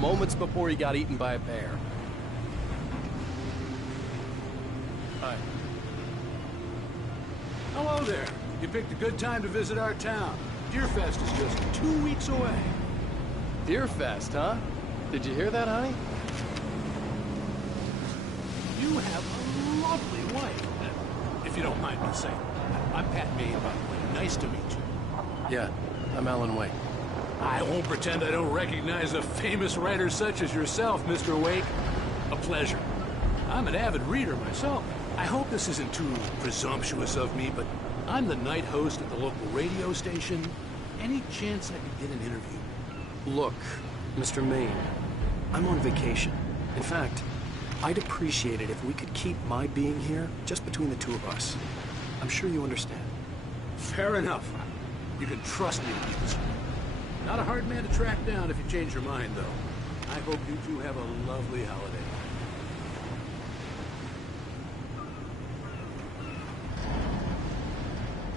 moments before he got eaten by a bear. Hi. Hello there. You picked a good time to visit our town. Deerfest is just 2 weeks away. Deerfest, huh? Did you hear that, honey? You have a lovely wife. If you don't mind me saying. I'm Pat May, by the way. Nice to meet you. Yeah, I'm Alan Wake. I won't pretend I don't recognize a famous writer such as yourself, Mr. Wake. A pleasure. I'm an avid reader myself. I hope this isn't too presumptuous of me, but I'm the night host at the local radio station. Any chance I could get an interview? Look, Mr. Maine, I'm on vacation. In fact, I'd appreciate it if we could keep my being here just between the two of us. I'm sure you understand. Fair enough. You can trust me to keep this. Not a hard man to track down if you change your mind, though. I hope you two have a lovely holiday.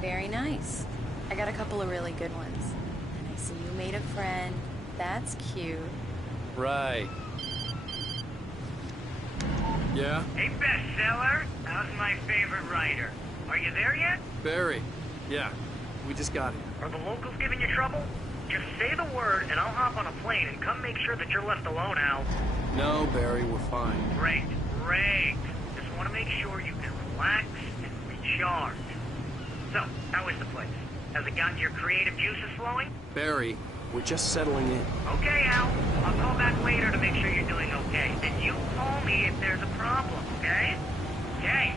Very nice. I got a couple of really good ones. And I see you made a friend. That's cute. Right. Yeah? Hey, bestseller. How's my favorite writer? Are you there yet? Barry. Yeah. We just got here. Are the locals giving you trouble? Just say the word and I'll hop on a plane and come make sure that you're left alone, Al. No, Barry, we're fine. Great, great. Just want to make sure you can relax and recharge. So, how is the place? Has it gotten your creative juices flowing? Barry, we're just settling in. Okay, Al. I'll call back later to make sure you're doing okay. And you call me if there's a problem, okay? Okay.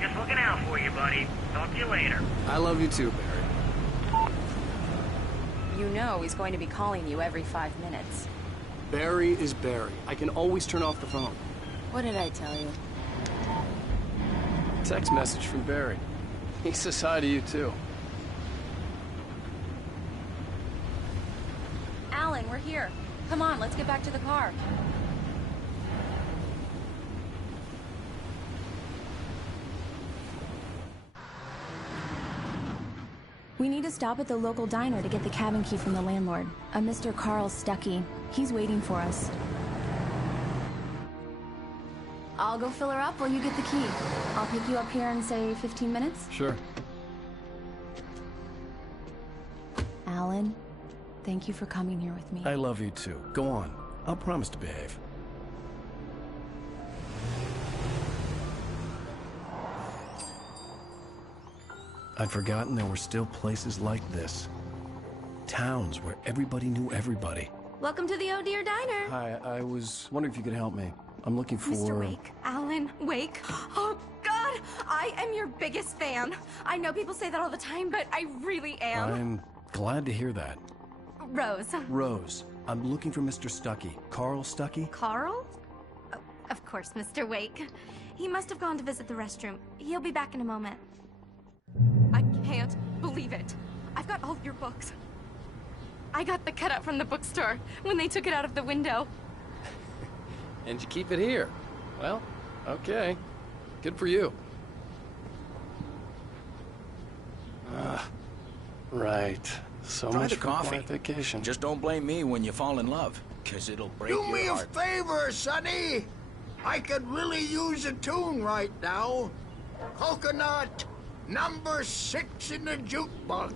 Just looking out for you, buddy. Talk to you later. I love you too, Barry. You know he's going to be calling you every 5 minutes. Barry is Barry. I can always turn off the phone. What did I tell you? Text message from Barry. He says hi to you too. Alan, we're here. Come on, let's get back to the car. We need to stop at the local diner to get the cabin key from the landlord, a Mr. Carl Stuckey. He's waiting for us. I'll go fill her up while you get the key. I'll pick you up here in, say, 15 minutes? Sure. Alan, thank you for coming here with me. I love you too. Go on. I'll promise to behave. I'd forgotten there were still places like this. Towns where everybody knew everybody. Welcome to the Oh Dear Diner. Hi, I was wondering if you could help me. I'm looking for... Mr. Wake. Alan Wake. Oh, God! I am your biggest fan. I know people say that all the time, but I really am. I'm glad to hear that. Rose. Rose, I'm looking for Mr. Stuckey. Carl Stuckey? Carl? Oh, of course, Mr. Wake. He must have gone to visit the restroom. He'll be back in a moment. I can't believe it. I've got all of your books. I got the cutout from the bookstore when they took it out of the window. And you keep it here. Well, okay. Good for you. Right. So Try much the for coffee. quiet vacation. Just don't blame me when you fall in love, because it'll break Do your me a heart. favor, Sonny. I could really use a tune right now. Coconut, number 6 in the jukebox.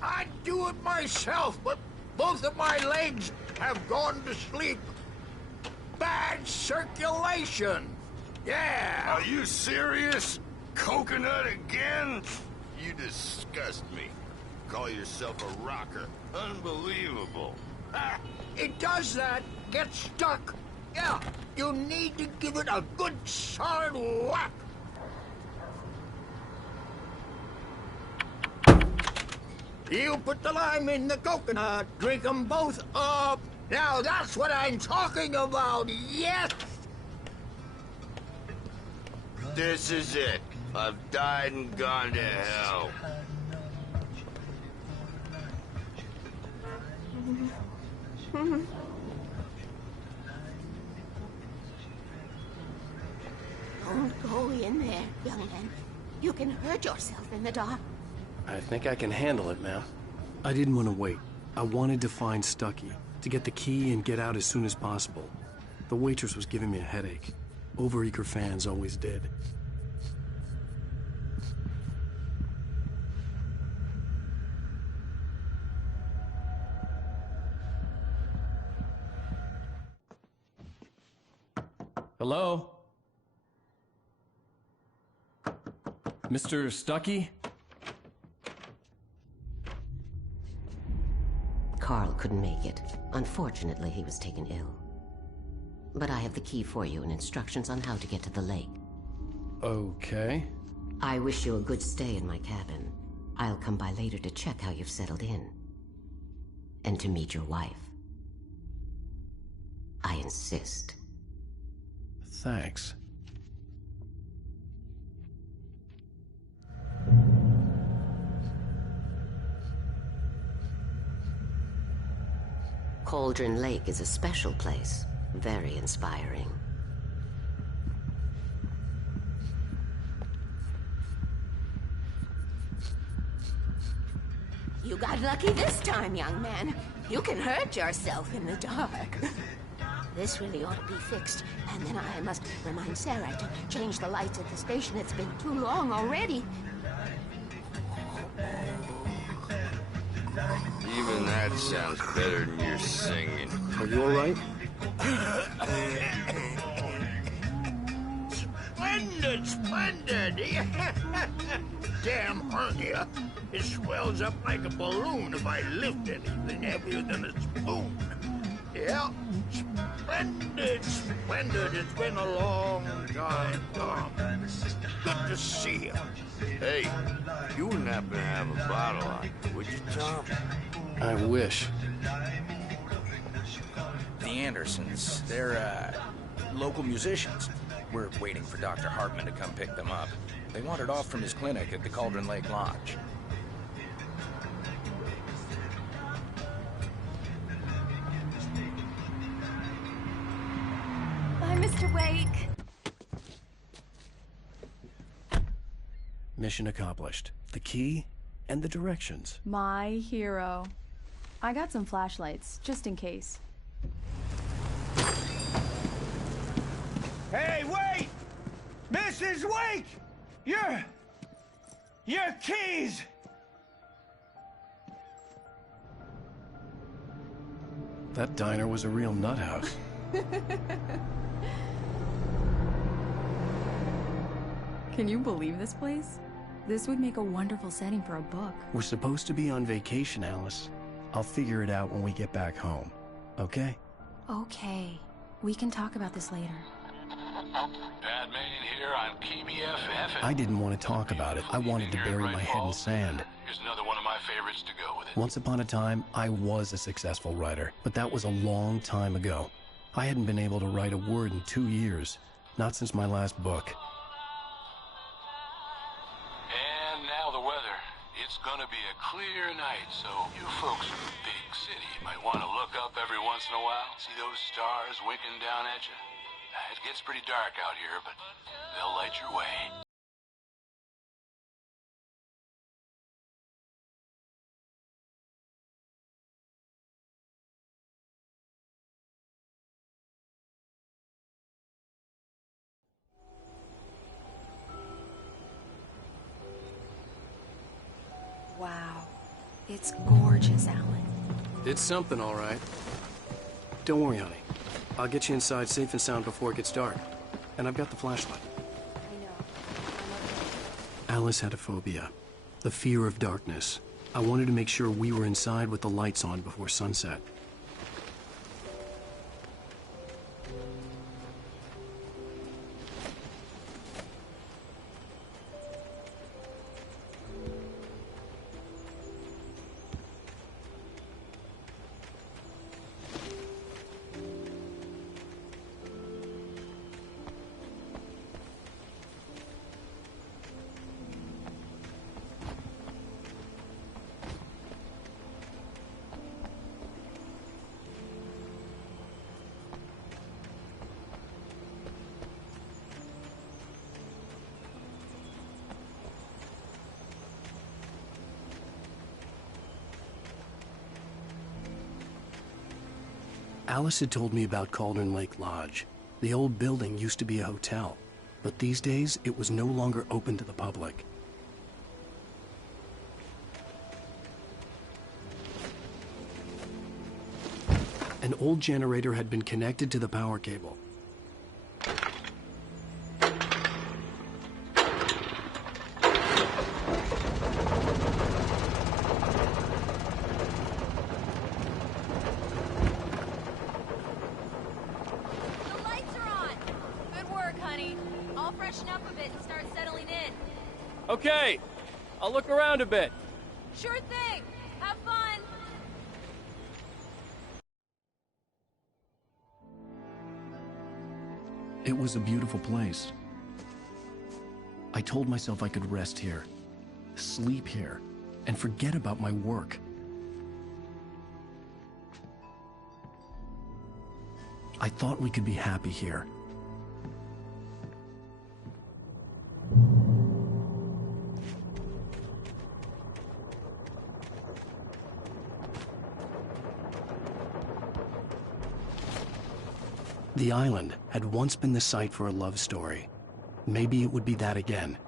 I'd do it myself, but both of my legs have gone to sleep. Bad circulation. Yeah. Are you serious? Coconut again? You disgust me. Call yourself a rocker. Unbelievable. It does that. Get stuck. Yeah, you need to give it a good solid whack. You put the lime in the coconut, drink them both up. Now that's what I'm talking about, yes! This is it. I've died and gone to hell. Don't go in there, young man. You can hurt yourself in the dark. I think I can handle it, ma'am. I didn't want to wait. I wanted to find Stuckey. to get the key and get out as soon as possible. The waitress was giving me a headache. Overeager fans always did. Hello? Mr. Stuckey? Carl couldn't make it. Unfortunately, he was taken ill. But I have the key for you and instructions on how to get to the lake. Okay. I wish you a good stay in my cabin. I'll come by later to check how you've settled in. And to meet your wife. I insist. Thanks. Cauldron Lake is a special place. Very inspiring. You got lucky this time, young man. You can hurt yourself in the dark. This really ought to be fixed. And then I must remind Sarah to change the lights at the station. It's been too long already. Even that sounds better than your singing. Are you all right? Splendid, splendid! Damn hernia. It swells up like a balloon if I lift anything heavier than a spoon. Yeah, splendid, splendid. It's been a long time, Tom. Good to see you. Hey, you wouldn't happen to have a bottle on you, would you, Tom? I wish. The Andersons, they're, local musicians. We're waiting for Dr. Hartman to come pick them up. They wandered off from his clinic at the Cauldron Lake Lodge. Bye, Mr. Wake. Mission accomplished. The key and the directions. My hero. I got some flashlights, just in case. Hey, wait! Mrs. Wake! Your keys! That diner was a real nut house. Can you believe this place? This would make a wonderful setting for a book. We're supposed to be on vacation, Alice. I'll figure it out when we get back home. Okay? Okay. We can talk about this later. Pat Maine here on KBFF. I didn't want to talk about it. I wanted to bury my head in sand. Here's another one of my favorites to go with it. Once upon a time, I was a successful writer, but that was a long time ago. I hadn't been able to write a word in 2 years. Not since my last book. And now the weather. It's gonna be a clear night, so you folks in the big city might want to look up every once in a while. See those stars winking down at you? It gets pretty dark out here, but they'll light your way. Wow. It's gorgeous, Alan. It's something, all right. Don't worry, honey. I'll get you inside safe and sound before it gets dark. And I've got the flashlight. I know. I'm okay. Alice had a phobia. The fear of darkness. I wanted to make sure we were inside with the lights on before sunset. Alice had told me about Cauldron Lake Lodge. The old building used to be a hotel, but these days it was no longer open to the public. An old generator had been connected to the power cable. Okay, I'll look around a bit. Sure thing. Have fun. It was a beautiful place. I told myself I could rest here, sleep here, and forget about my work. I thought we could be happy here. The island had once been the site for a love story. Maybe it would be that again.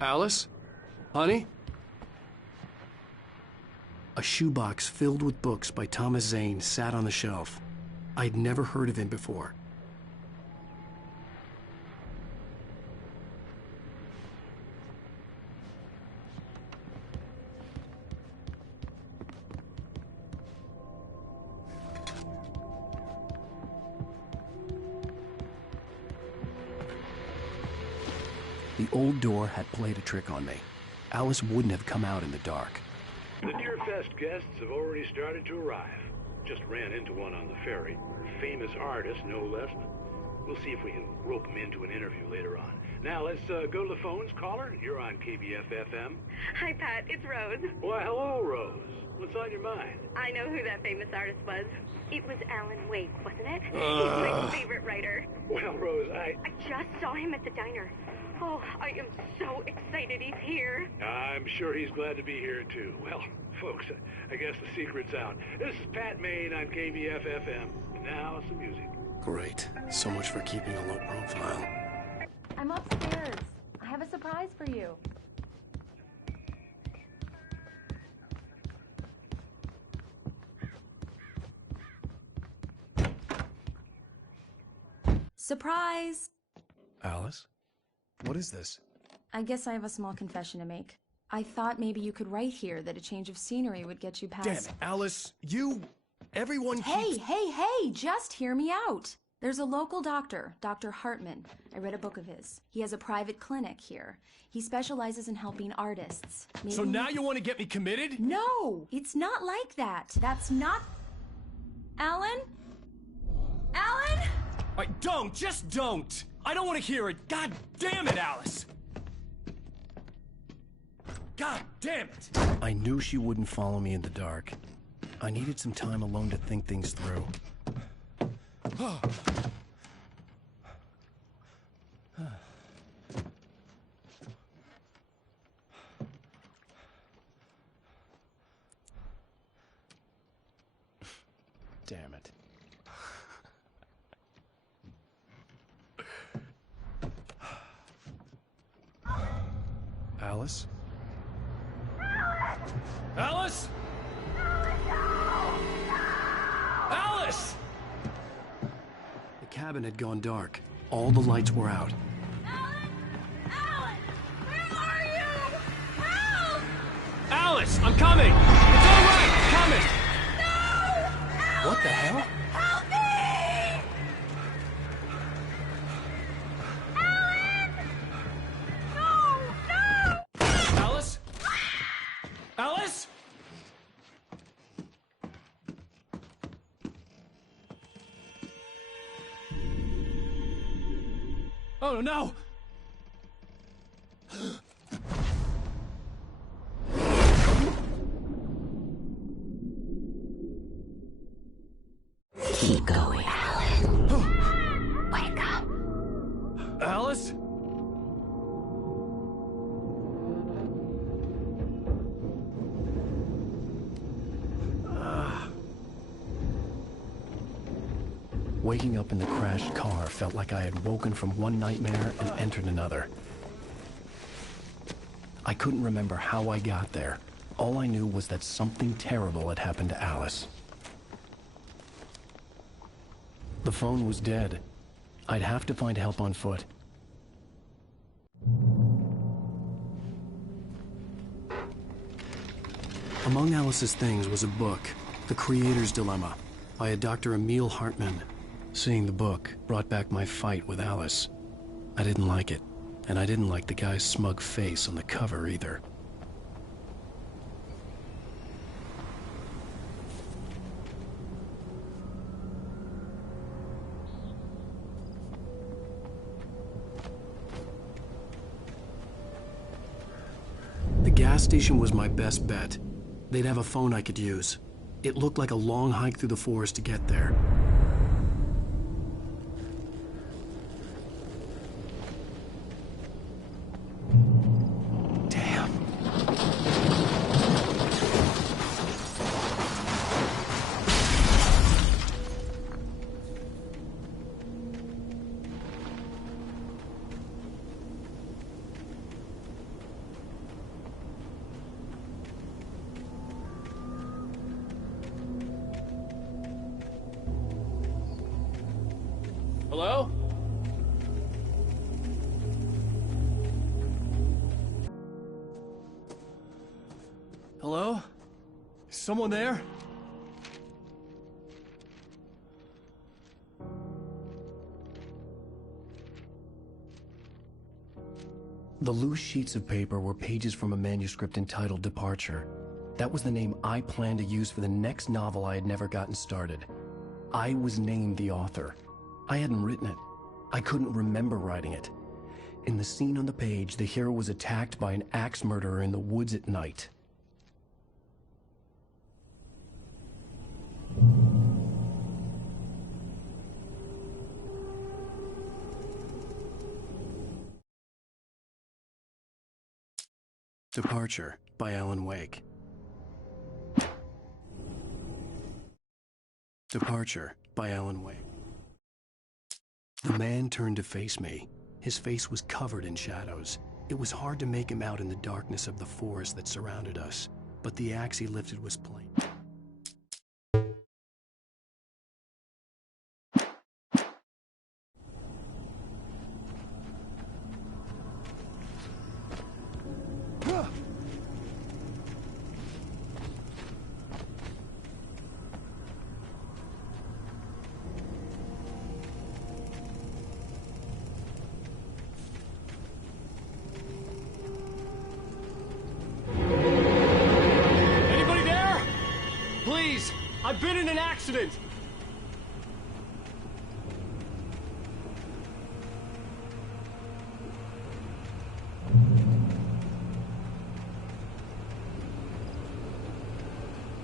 Alice? Honey? A shoebox filled with books by Thomas Zane sat on the shelf. I'd never heard of him before. The old door had played a trick on me. Alice wouldn't have come out in the dark. The Deerfest guests have already started to arrive. Just ran into one on the ferry. Famous artist, no less. We'll see if we can rope him into an interview later on. Now, let's go to the phones. Caller, you're on KBF-FM. Hi, Pat. It's Rose. Why, hello, Rose. What's on your mind? I know who that famous artist was. It was Alan Wake, wasn't it? He's my favorite writer. Well, Rose, I just saw him at the diner. Oh, I am so excited he's here. I'm sure he's glad to be here, too. Well, folks, I guess the secret's out. This is Pat Maine on KBF-FM. Now, some music. Great. So much for keeping a low profile. I'm upstairs. I have a surprise for you. Surprise! Alice? What is this? I guess I have a small confession to make. I thought maybe you could write here that a change of scenery would get you past... Damn it, Alice! Everyone keeps... Hey! Just hear me out! There's a local doctor, Dr. Hartman. I read a book of his. He has a private clinic here. He specializes in helping artists. Maybe... So now you want to get me committed? No! It's not like that. That's not... Alan? Alan? Just don't! I don't want to hear it! God damn it, Alice! God damn it! I knew she wouldn't follow me in the dark. I needed some time alone to think things through. Damn it. Alice? Alice? Alice! The cabin had gone dark. All the lights were out. Alan! Where are you? Help! Alice, I'm coming! It's all right! I'm coming! No! What the hell? Help me! Alan! No! Alice? Alice? Oh, no! Key Alice? Waking up in the crashed car felt like I had woken from one nightmare and entered another. I couldn't remember how I got there. All I knew was that something terrible had happened to Alice. The phone was dead. I'd have to find help on foot. Among Alice's things was a book, The Creator's Dilemma, by a Dr. Emil Hartman. Seeing the book brought back my fight with Alice. I didn't like it, and I didn't like the guy's smug face on the cover either. The gas station was my best bet. They'd have a phone I could use. It looked like a long hike through the forest to get there. Hello? Hello? Is someone there? The loose sheets of paper were pages from a manuscript entitled Departure. That was the name I planned to use for the next novel I had never gotten started. I was named the author. I hadn't written it. I couldn't remember writing it. In the scene on the page, the hero was attacked by an axe murderer in the woods at night. Departure by Alan Wake. Departure by Alan Wake. The man turned to face me. His face was covered in shadows. It was hard to make him out in the darkness of the forest that surrounded us, but the axe he lifted was plain. I've been in an accident!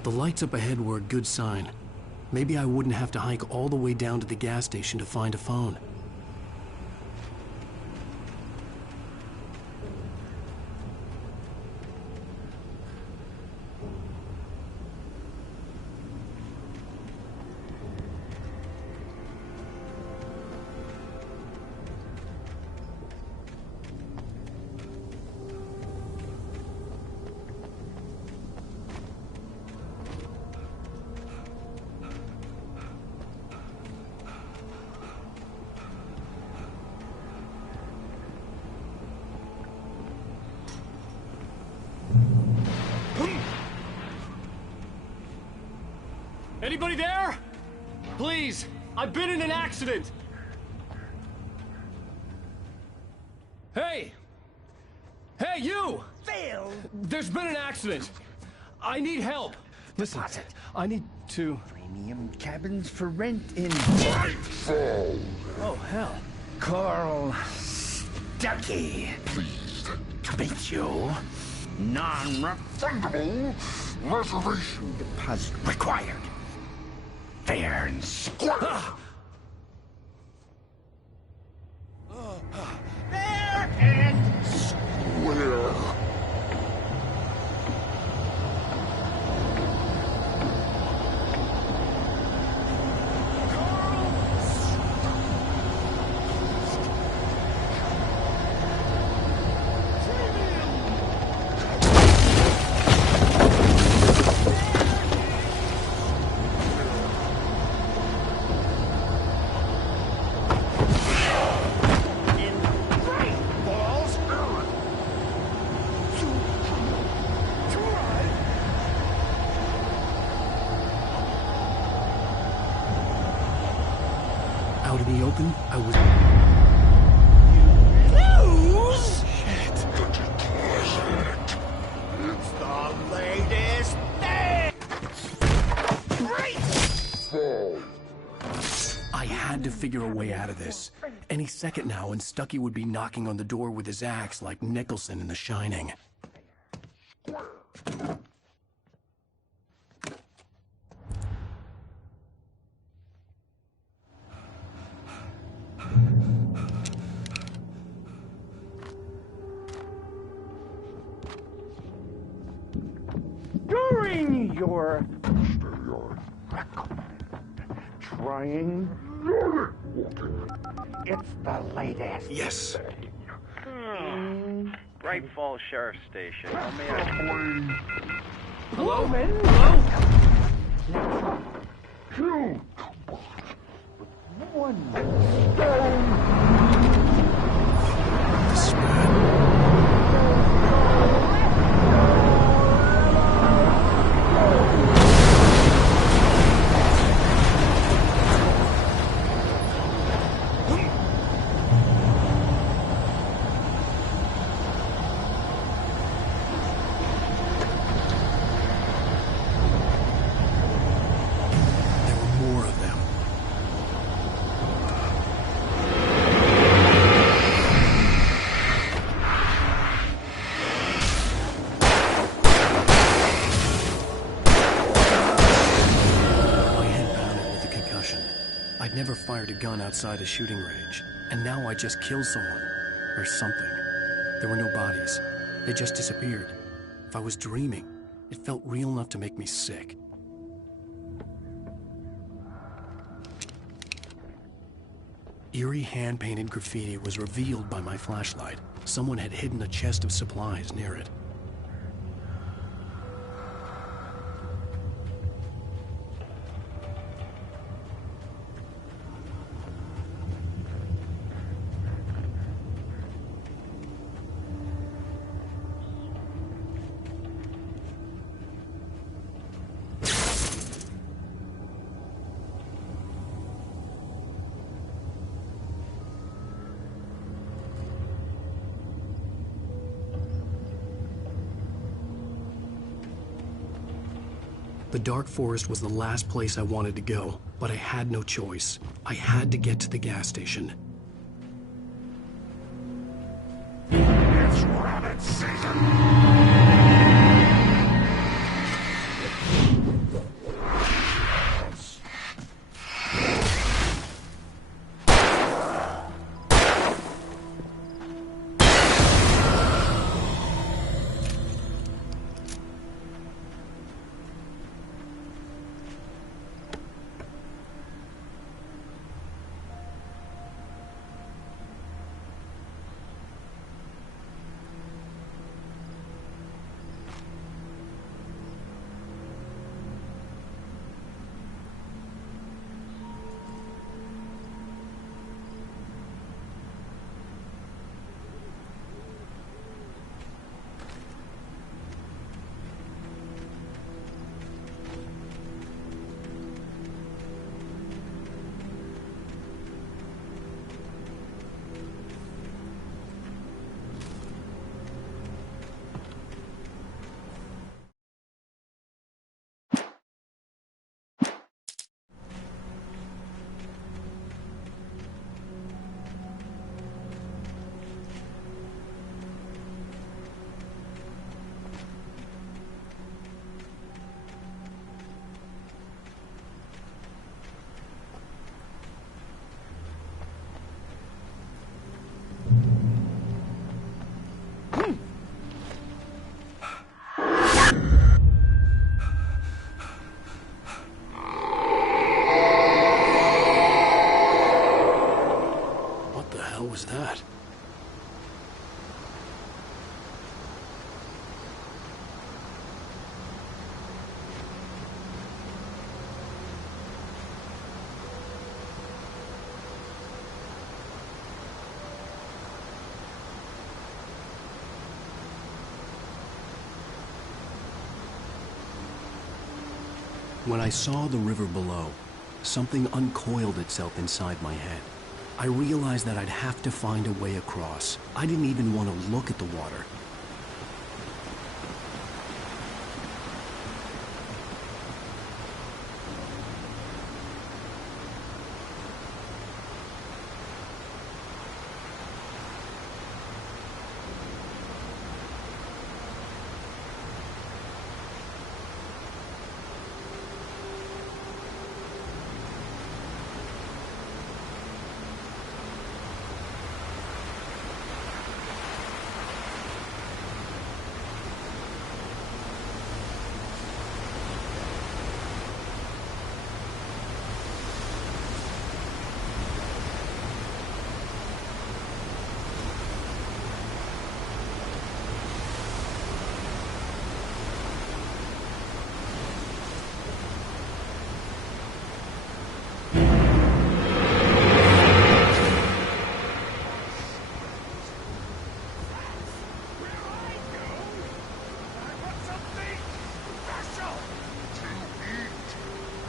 The lights up ahead were a good sign. Maybe I wouldn't have to hike all the way down to the gas station to find a phone. Anybody there? Please, I've been in an accident! Hey! Hey, you! Phil! There's been an accident! I need help! Listen, I need to... Premium cabins for rent in... Oh, hell. Carl Stuckey. Pleased to meet you. Non-refundable reservation deposit required. Fair and square. Out in the open, I was... Lose? Shit. It's the latest thing! I had to figure a way out of this. Any second now, and Stucky would be knocking on the door with his axe like Nicholson in The Shining. During your trying it's the latest. Yes. Bright Falls Sheriff Station. How may I... Hello? Hello? Two. With one I'd never fired a gun outside a shooting range, and now I just killed someone. Or something. There were no bodies. They just disappeared. If I was dreaming, it felt real enough to make me sick. Eerie hand-painted graffiti was revealed by my flashlight. Someone had hidden a chest of supplies near it. The dark forest was the last place I wanted to go, but I had no choice. I had to get to the gas station. It's rabbit season. When I saw the river below, something uncoiled itself inside my head. I realized that I'd have to find a way across. I didn't even want to look at the water.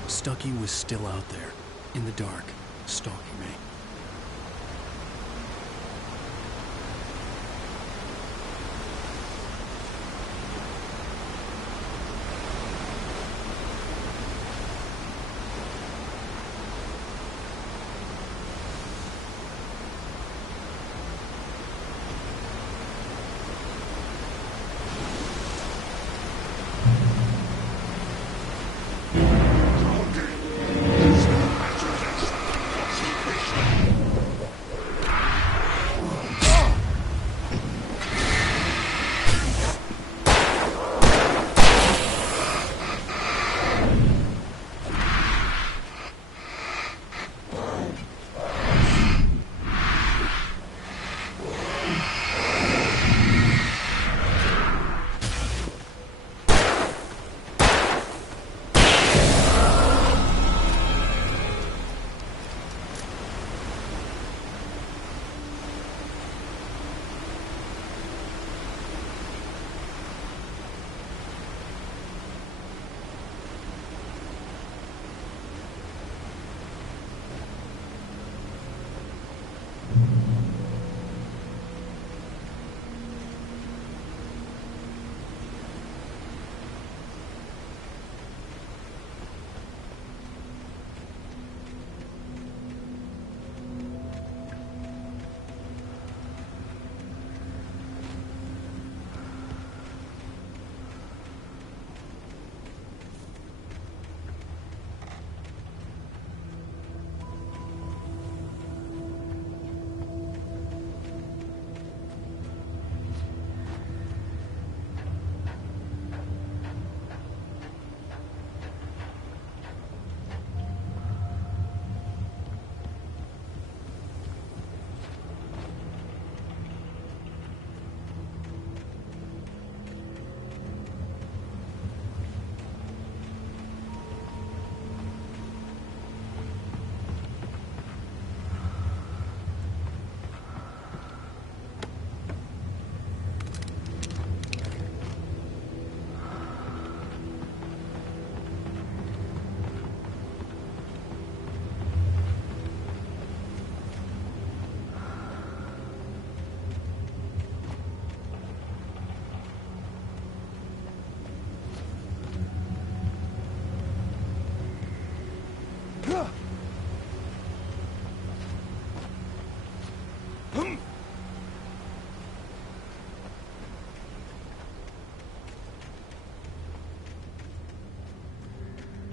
Stucky was still out there, in the dark, stalking me.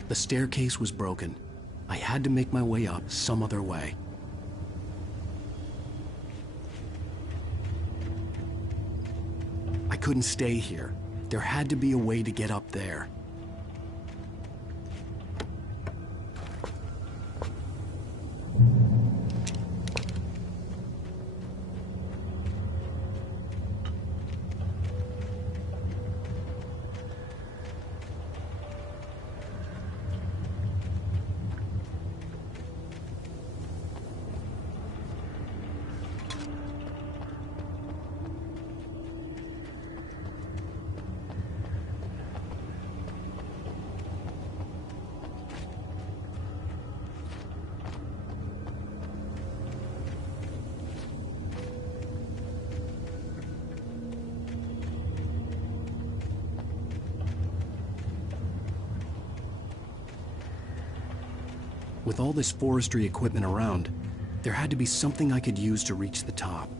The staircase was broken. I had to make my way up some other way. I couldn't stay here. There had to be a way to get up there. With all this forestry equipment around, there had to be something I could use to reach the top.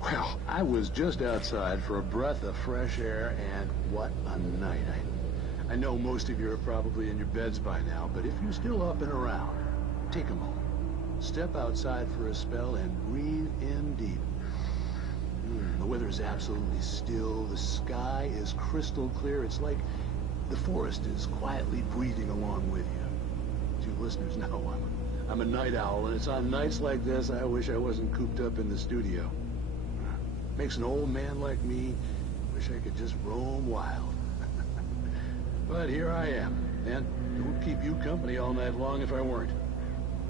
Well, I was just outside for a breath of fresh air, and what a night. I know most of you are probably in your beds by now, but if you're still up and around, take a moment. Step outside for a spell and breathe in deep. The weather is absolutely still. The sky is crystal clear. It's like the forest is quietly breathing along with you. listeners know I'm a night owl, and it's on nights like this I wish I wasn't cooped up in the studio. Makes an old man like me wish I could just roam wild. But here I am, and it would keep you company all night long if I weren't.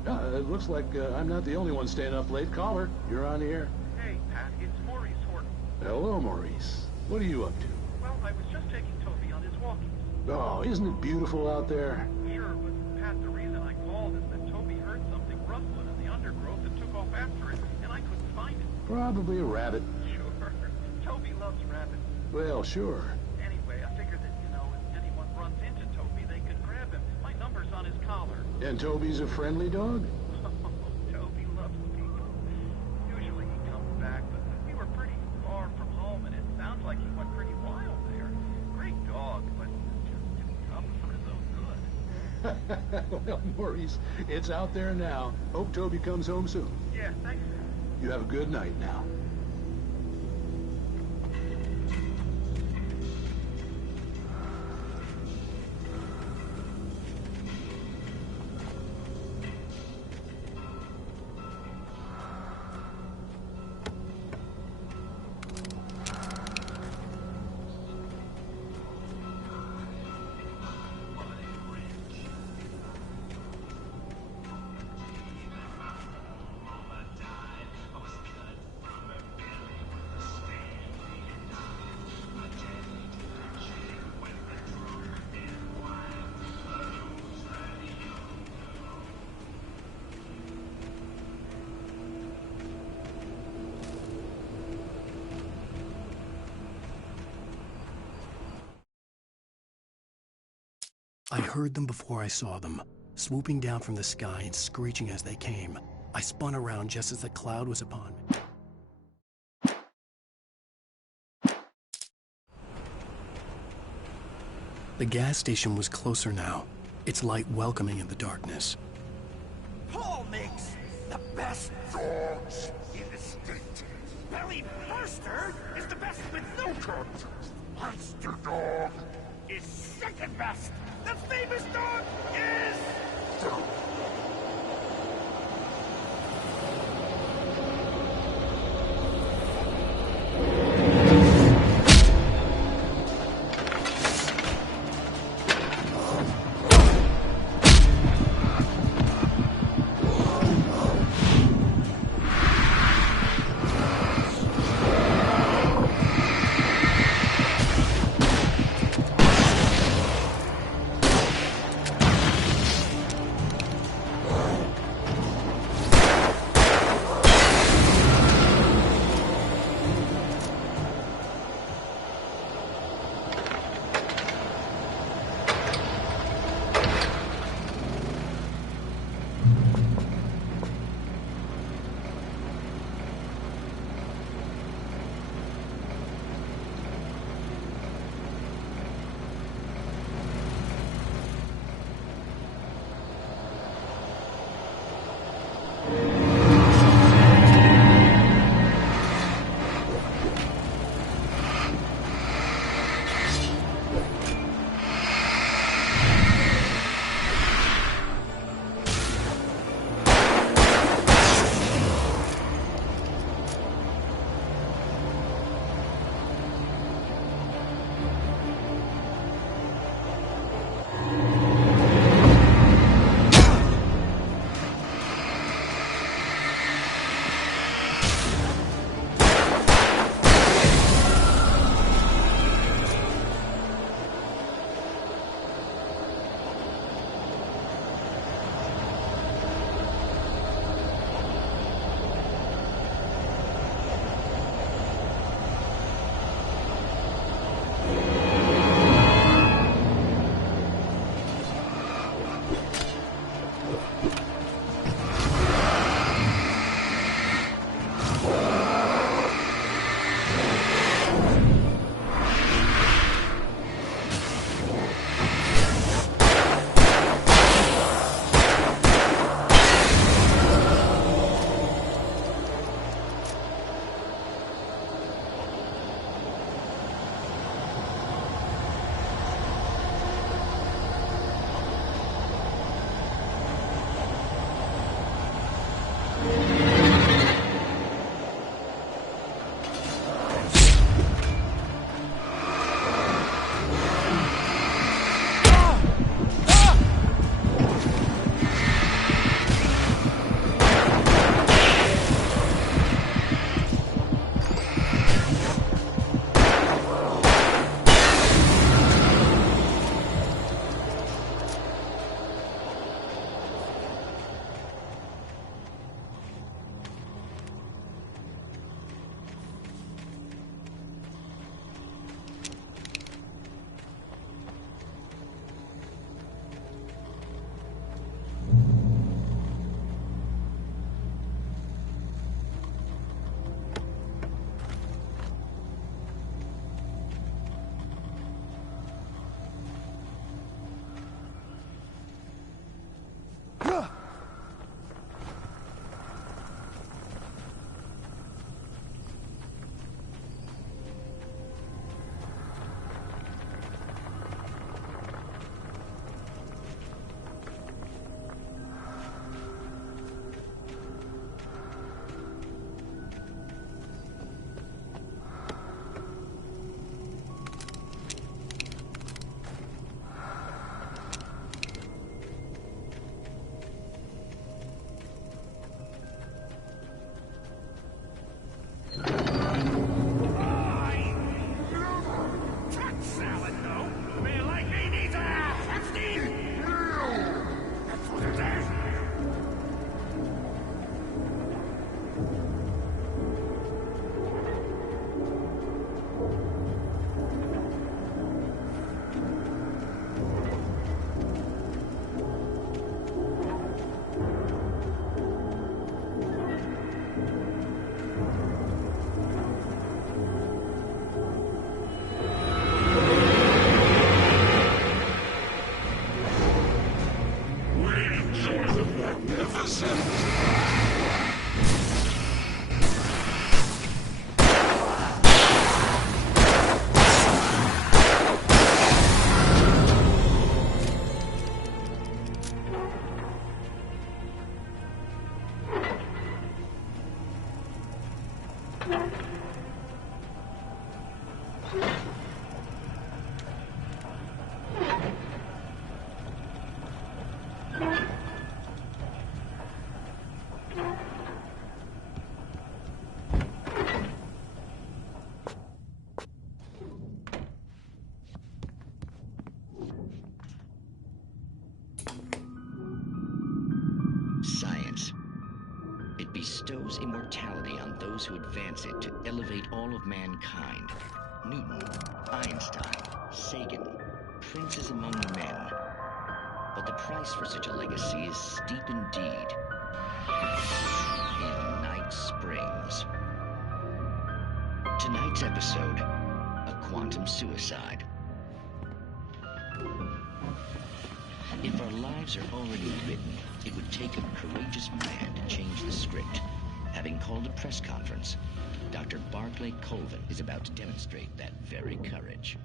It looks like I'm not the only one staying up late. Caller, you're on the air. Hey, Pat, it's Maurice Horton. Hello, Maurice. What are you up to? Well, I was just taking Toby on his walkies. Oh, isn't it beautiful out there? Sure, but Pat, the reason I called is that Toby heard something rustling in the undergrowth and took off after it, and I couldn't find it. Probably a rabbit. Sure. Toby loves rabbits. Well, sure. Anyway, I figured that, if anyone runs into Toby, they could grab him. My number's on his collar. And Toby's a friendly dog? Toby loves people. Usually he comes back, but we were pretty far from home, and it sounds like he went pretty wild there. Great dog, but just too tough for his own good. Well, Maurice, it's out there now. Hope Toby comes home soon. Yeah, thanks. You have a good night now. I heard them before I saw them, swooping down from the sky and screeching as they came. I spun around just as the cloud was upon me. The gas station was closer now, its light welcoming in the darkness. Paul makes the best dogs in the state. Barry Burster is the best with no context. Monster Dog is second best. The famous dog is... bestows immortality on those who advance it to elevate all of mankind. Newton, Einstein, Sagan, princes among men. But the price for such a legacy is steep indeed. In Night Springs. Tonight's episode, a quantum suicide. If our lives are already written, it would take a courageous man to change the script. Having called a press conference, Dr. Barclay Colvin is about to demonstrate that very courage.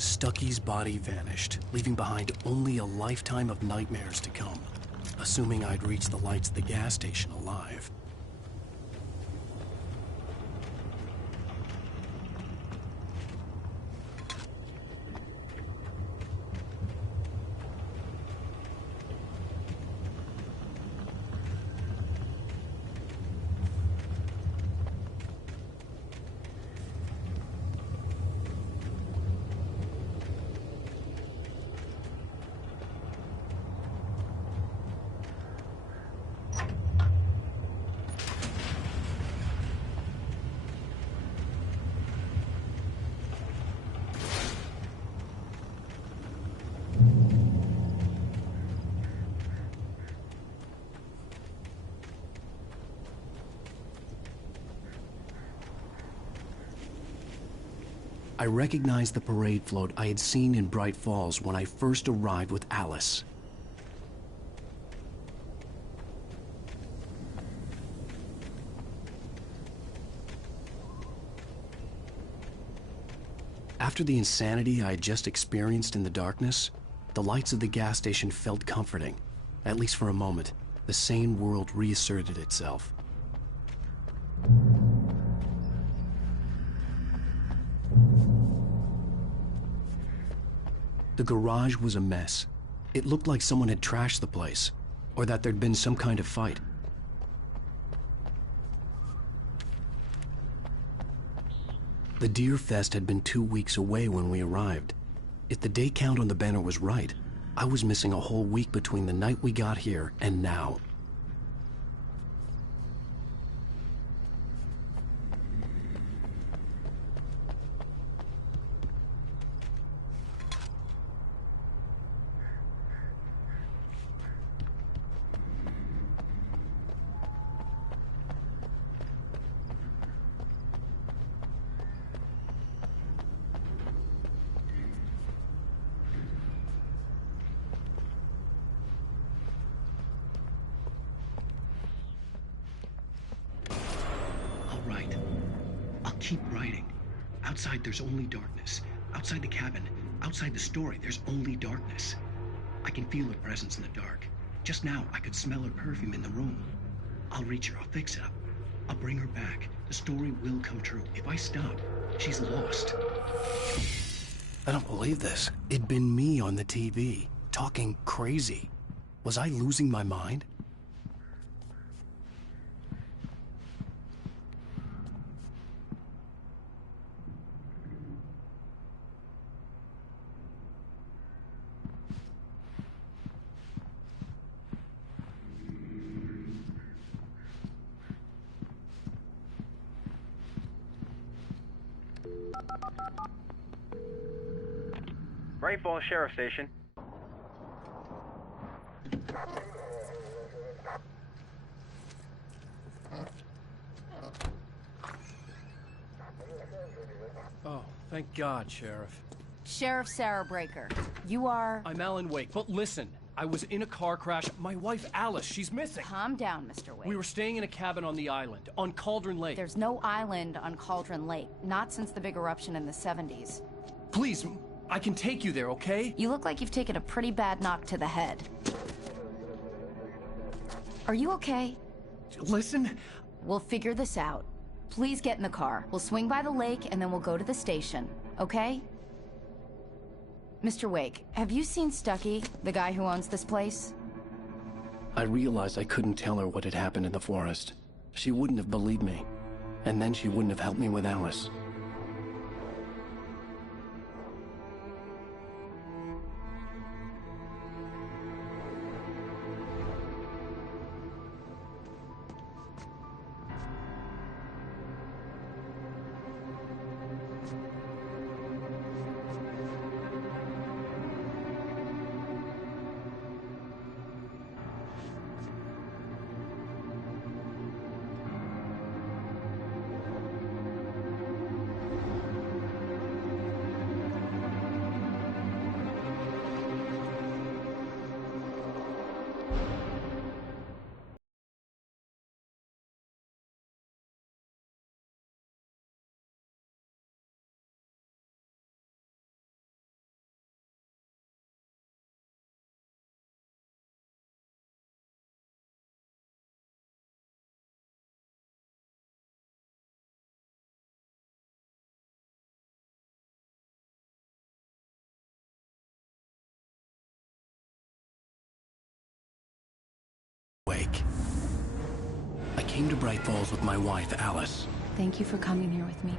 Stucky's body vanished, leaving behind only a lifetime of nightmares to come, assuming I'd reach the lights of the gas station alive. I recognized the parade float I had seen in Bright Falls when I first arrived with Alice. After the insanity I had just experienced in the darkness, the lights of the gas station felt comforting. At least for a moment, the sane world reasserted itself. The garage was a mess. It looked like someone had trashed the place, or that there'd been some kind of fight. The Deer Fest had been 2 weeks away when we arrived. If the day count on the banner was right, I was missing a whole week between the night we got here and now. write. I'll keep writing. Outside, there's only darkness. Outside the cabin, outside the story, there's only darkness. I can feel her presence in the dark. Just now, I could smell her perfume in the room. I'll reach her. I'll fix it up. I'll bring her back. The story will come true. If I stop, she's lost. I don't believe this. It'd been me on the TV, talking crazy. Was I losing my mind? Bright Falls Sheriff Station. Oh, thank God, Sheriff. Sheriff Sarah Breaker. You are... I'm Alan Wake, but listen. I was in a car crash. My wife, Alice, she's missing. Calm down, Mr. Wake. We were staying in a cabin on the island, on Cauldron Lake. There's no island on Cauldron Lake. Not since the big eruption in the 70s. Please, I can take you there, okay? You look like you've taken a pretty bad knock to the head. Are you okay? Listen. We'll figure this out. Please get in the car. We'll swing by the lake and then we'll go to the station, okay? Mr. Wake, have you seen Stucky, the guy who owns this place? I realized I couldn't tell her what had happened in the forest. She wouldn't have believed me. And then she wouldn't have helped me with Alice. Wake. I came to Bright Falls with my wife, Alice. Thank you for coming here with me.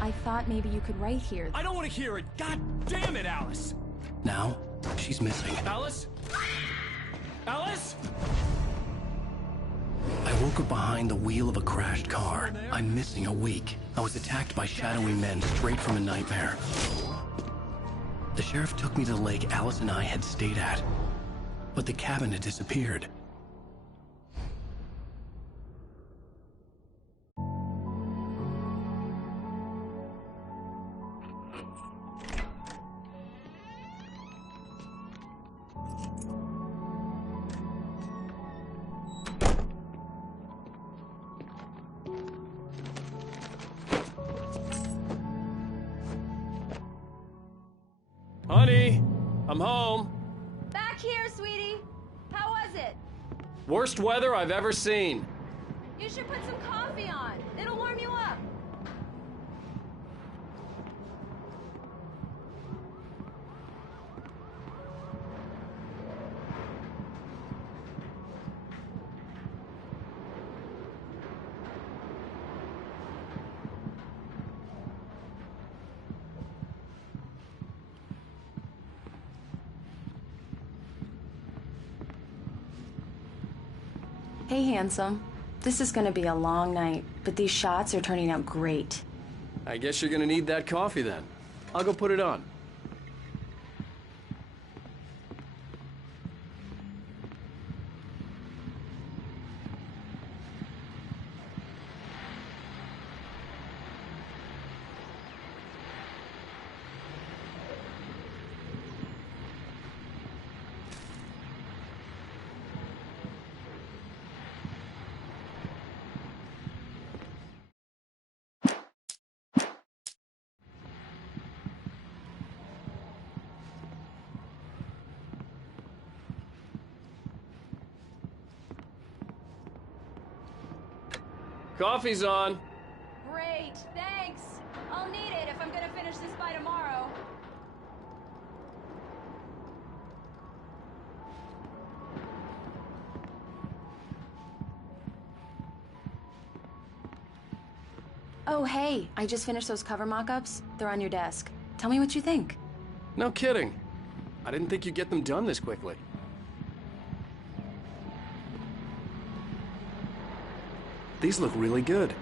I thought maybe you could write here. I don't want to hear it! God damn it, Alice! Now, she's missing. Alice? Alice? I woke up behind the wheel of a crashed car. I'm missing a week. I was attacked by shadowy men straight from a nightmare. The sheriff took me to the lake Alice and I had stayed at. But the cabin had disappeared. Honey, I'm home. Back here, sweetie. How was it? Worst weather I've ever seen. You should put some coffee on. It'll warm you up. Hey, handsome. This is gonna be a long night, but these shots are turning out great. I guess you're gonna need that coffee then. I'll go put it on. Coffee's on. Great, thanks. I'll need it if I'm gonna finish this by tomorrow. Oh, hey, I just finished those cover mock-ups. They're on your desk. Tell me what you think. No kidding. I didn't think you'd get them done this quickly. These look really good.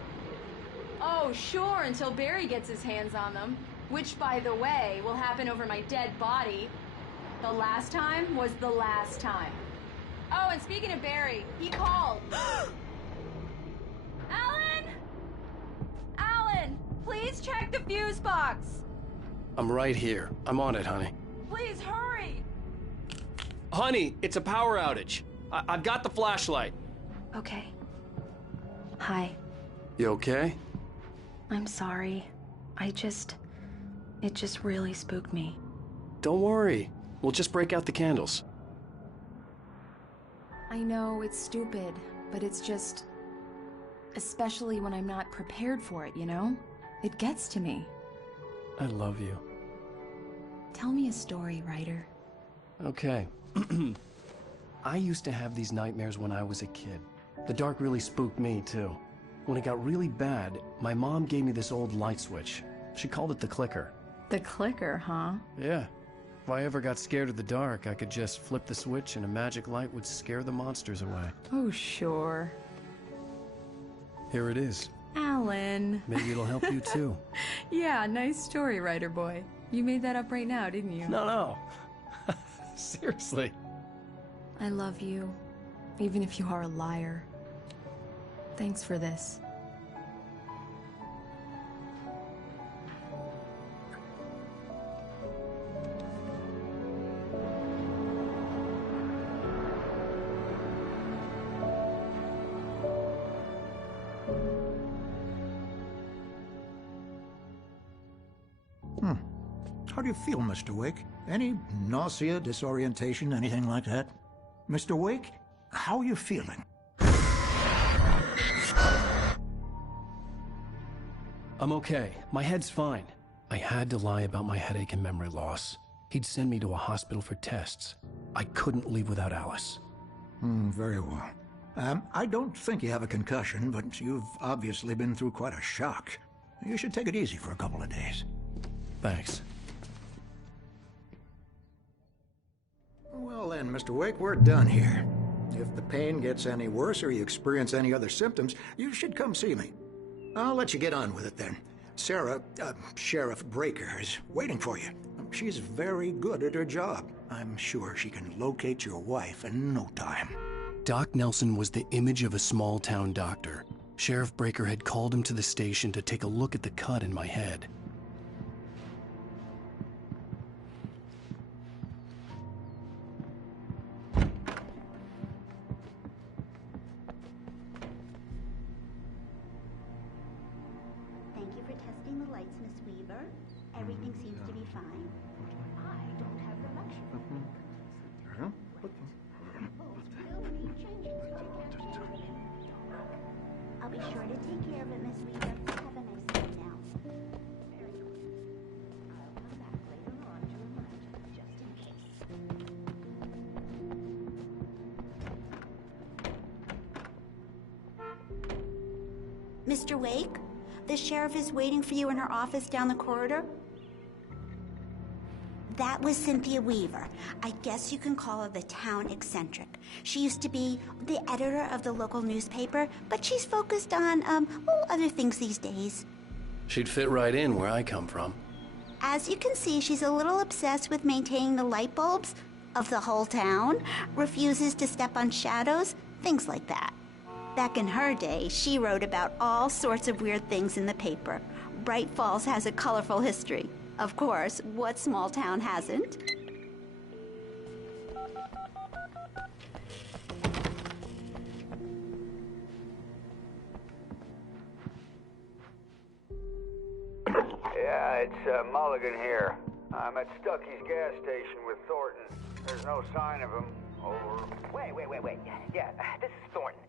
Oh, sure, until Barry gets his hands on them. Which, by the way, will happen over my dead body. The last time was the last time. Oh, and speaking of Barry, he called. Alan! Alan! Please check the fuse box! I'm right here. I'm on it, honey. Please, hurry! Honey, it's a power outage. I've got the flashlight. Okay. Hi. You okay? I'm sorry. It just really spooked me. Don't worry. We'll just break out the candles. I know it's stupid, but it's just... especially when I'm not prepared for it, you know? It gets to me. I love you. Tell me a story, writer. Okay. I used to have these nightmares when I was a kid. The dark really spooked me, too. When it got really bad, my mom gave me this old light switch. She called it the clicker. The clicker, huh? Yeah. If I ever got scared of the dark, I could just flip the switch and a magic light would scare the monsters away. Oh, sure. Here it is. Alan. Maybe it'll help you, too. Yeah, nice story, writer boy. You made that up right now, didn't you? No. Seriously. I love you, even if you are a liar. Thanks for this. How do you feel, Mr. Wake? Any nausea, disorientation, anything like that? Mr. Wake, how are you feeling? I'm okay. My head's fine. I had to lie about my headache and memory loss. He'd send me to a hospital for tests. I couldn't leave without Alice. Very well. I don't think you have a concussion, but you've obviously been through quite a shock. You should take it easy for a couple of days. Thanks. Well then, Mr. Wake, we're done here. If the pain gets any worse or you experience any other symptoms, you should come see me. I'll let you get on with it then. Sarah, Sheriff Breaker, is waiting for you. She's very good at her job. I'm sure she can locate your wife in no time. Doc Nelson was the image of a small-town doctor. Sheriff Breaker had called him to the station to take a look at the cut in my head. Thank you for testing the lights, Miss Weaver. Everything seems to be fine. I don't have the luxury. I'll be sure to take care of it, Miss Weaver. Have a nice day now. I'll come back later on to remind you, just in case. Mr. Wake? The sheriff is waiting for you in her office down the corridor. That was Cynthia Weaver. I guess you can call her the town eccentric. She used to be the editor of the local newspaper, but she's focused on, other things these days. She'd fit right in where I come from. As you can see, she's a little obsessed with maintaining the light bulbs of the whole town, refuses to step on shadows, things like that. Back in her day, she wrote about all sorts of weird things in the paper. Bright Falls has a colorful history. Of course, what small town hasn't? Yeah, it's Mulligan here. I'm at Stucky's gas station with Thornton. There's no sign of him. Over. Wait. Yeah, this is Thornton.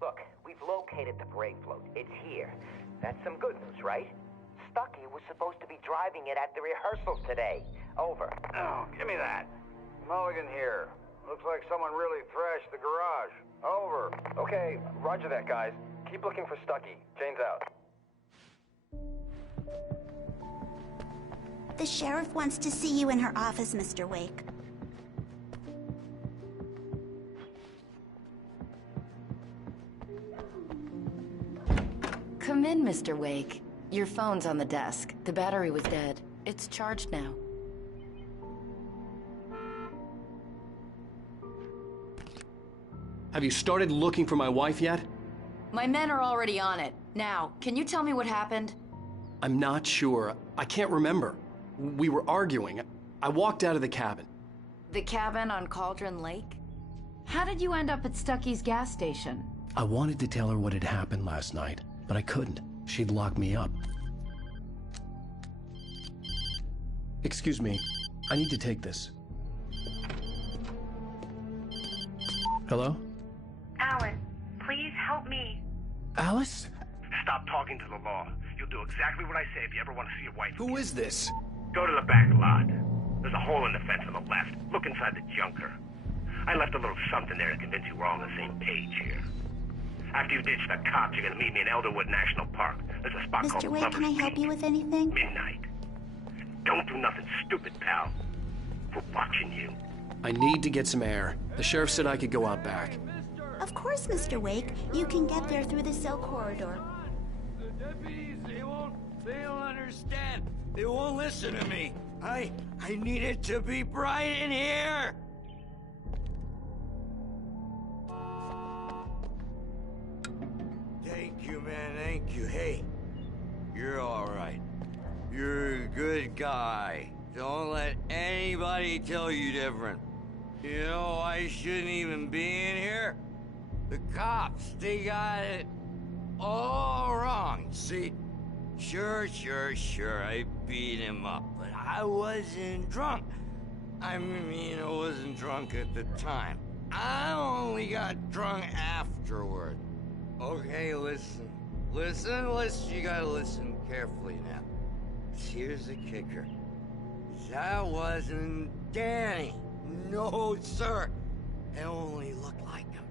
Look, we've located the brake float. It's here. That's some good news, right? Stucky was supposed to be driving it at the rehearsals today. Over. Oh, give me that. Mulligan here. Looks like someone really thrashed the garage. Over. Okay, roger that, guys. Keep looking for Stucky. Jane's out. The sheriff wants to see you in her office, Mr. Wake. Come in, Mr. Wake. Your phone's on the desk. The battery was dead. It's charged now. Have you started looking for my wife yet? My men are already on it. Now, can you tell me what happened? I'm not sure. I can't remember. We were arguing. I walked out of the cabin. The cabin on Cauldron Lake? How did you end up at Stucky's gas station? I wanted to tell her what had happened last night, but I couldn't. She'd locked me up. Excuse me. I need to take this. Hello? Alan, please help me. Alice? Stop talking to the law. You'll do exactly what I say if you ever want to see your wife. Who is this? Go to the back lot. There's a hole in the fence on the left. Look inside the junker. I left a little something there to convince you we're all on the same page here. After you ditch the cops, you're gonna meet me in Elderwood National Park. There's a spot called Mr. Wake, Lover's can I help you with anything? Midnight. Don't do nothing stupid, pal. We're watching you. I need to get some air. The sheriff said I could go out back. Of course, Mr. Wake. You can get there through the cell corridor. The deputies, they don't understand. They won't listen to me. I need it to be bright in here. Thank you, man, thank you. Hey, you're all right. You're a good guy. Don't let anybody tell you different. You know, I shouldn't even be in here. The cops, they got it all wrong. See, sure, I beat him up, but I wasn't drunk. I mean, I wasn't drunk at the time. I only got drunk afterward. Okay, listen. You gotta listen carefully now. Here's the kicker. That wasn't Danny. No, sir. It only looked like him.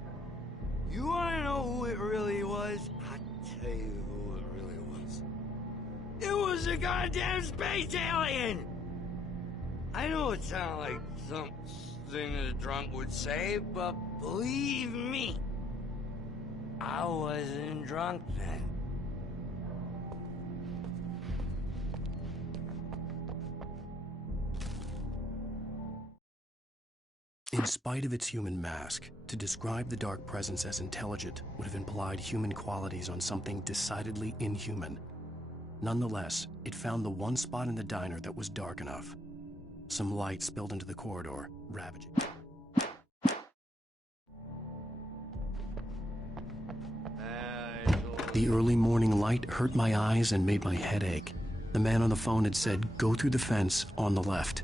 You wanna know who it really was? I'll tell you who it really was. It was a goddamn space alien! I know it sounds like something that a drunk would say, but believe me, I wasn't drunk then. In spite of its human mask, to describe the dark presence as intelligent would have implied human qualities on something decidedly inhuman. Nonetheless, it found the one spot in the diner that was dark enough. Some light spilled into the corridor, ravaging. The early morning light hurt my eyes and made my head ache. The man on the phone had said, "Go through the fence on the left."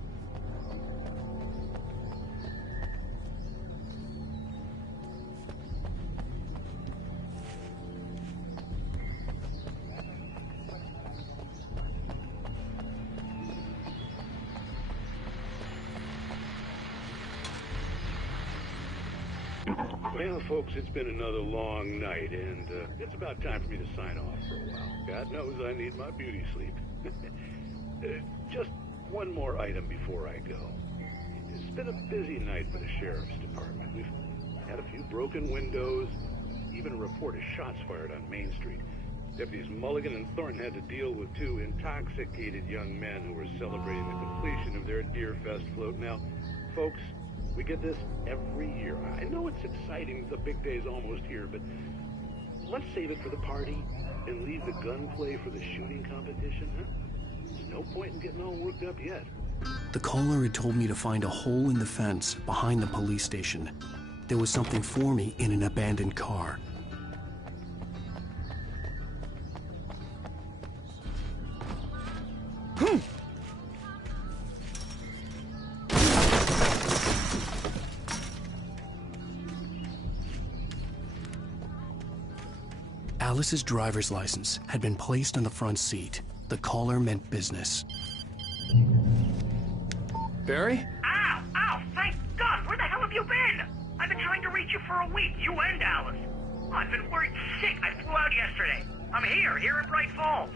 Well, folks, it's been another long night, and it's about time for me to sign off for a while. God knows I need my beauty sleep. Just one more item before I go. It's been a busy night for the Sheriff's Department. We've had a few broken windows, even a report of shots fired on Main Street. Deputies Mulligan and Thornton had to deal with two intoxicated young men who were celebrating the completion of their Deerfest float. Now, folks, we get this every year. I know it's exciting, the big day's almost here, but let's save it for the party and leave the gunplay for the shooting competition, huh? There's no point in getting all worked up yet. The caller had told me to find a hole in the fence behind the police station. There was something for me in an abandoned car. Alice's driver's license had been placed on the front seat. The caller meant business. Barry? Ow! Ow! Thank God! Where the hell have you been? I've been trying to reach you for a week, you and Alice. I've been worried sick. I flew out yesterday. I'm here in Bright Falls.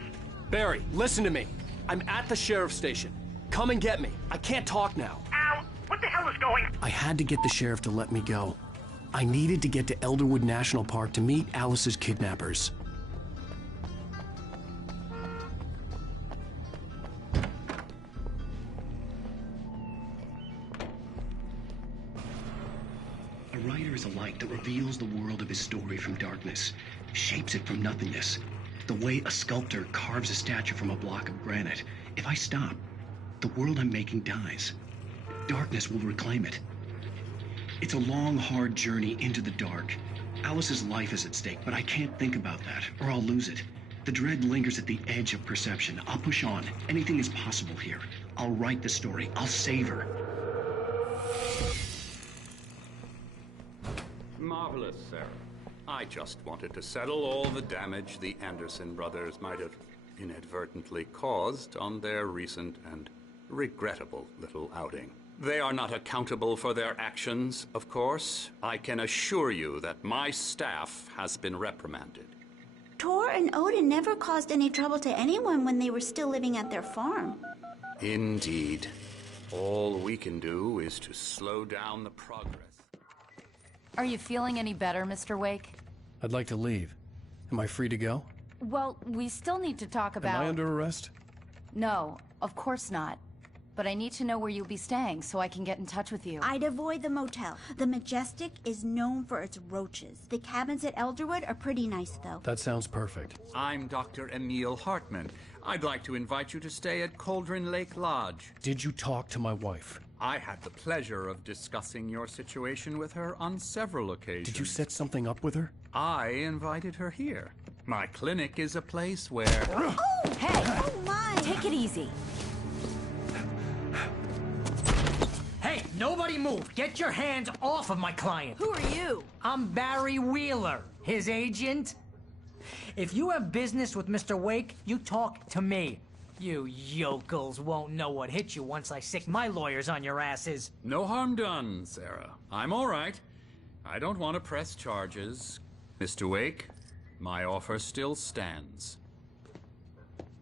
Barry, listen to me. I'm at the sheriff's station. Come and get me. I can't talk now. Ow! What the hell is going on? I had to get the sheriff to let me go. I needed to get to Elderwood National Park to meet Alice's kidnappers. A writer is a light that reveals the world of his story from darkness, shapes it from nothingness. The way a sculptor carves a statue from a block of granite. If I stop, the world I'm making dies. Darkness will reclaim it. It's a long, hard journey into the dark. Alice's life is at stake, but I can't think about that, or I'll lose it. The dread lingers at the edge of perception. I'll push on. Anything is possible here. I'll write the story. I'll save her. Marvelous, Sarah. I just wanted to settle all the damage the Anderson brothers might have inadvertently caused on their recent and regrettable little outing. They are not accountable for their actions, of course. I can assure you that my staff has been reprimanded. Tor and Odin never caused any trouble to anyone when they were still living at their farm. Indeed. All we can do is to slow down the progress. Are you feeling any better, Mr. Wake? I'd like to leave. Am I free to go? Well, we still need to talk about... Am I under arrest? No, of course not. But I need to know where you'll be staying so I can get in touch with you. I'd avoid the motel. The Majestic is known for its roaches. The cabins at Elderwood are pretty nice, though. That sounds perfect. I'm Dr. Emil Hartman. I'd like to invite you to stay at Cauldron Lake Lodge. Did you talk to my wife? I had the pleasure of discussing your situation with her on several occasions. Did you set something up with her? I invited her here. My clinic is a place where... Oh! Hey! Oh, my! Take it easy. Hey, nobody move! Get your hands off of my client! Who are you? I'm Barry Wheeler, his agent. If you have business with Mr. Wake, you talk to me. You yokels won't know what hit you once I sick my lawyers on your asses. No harm done, Sarah. I'm all right. I don't want to press charges. Mr. Wake, my offer still stands.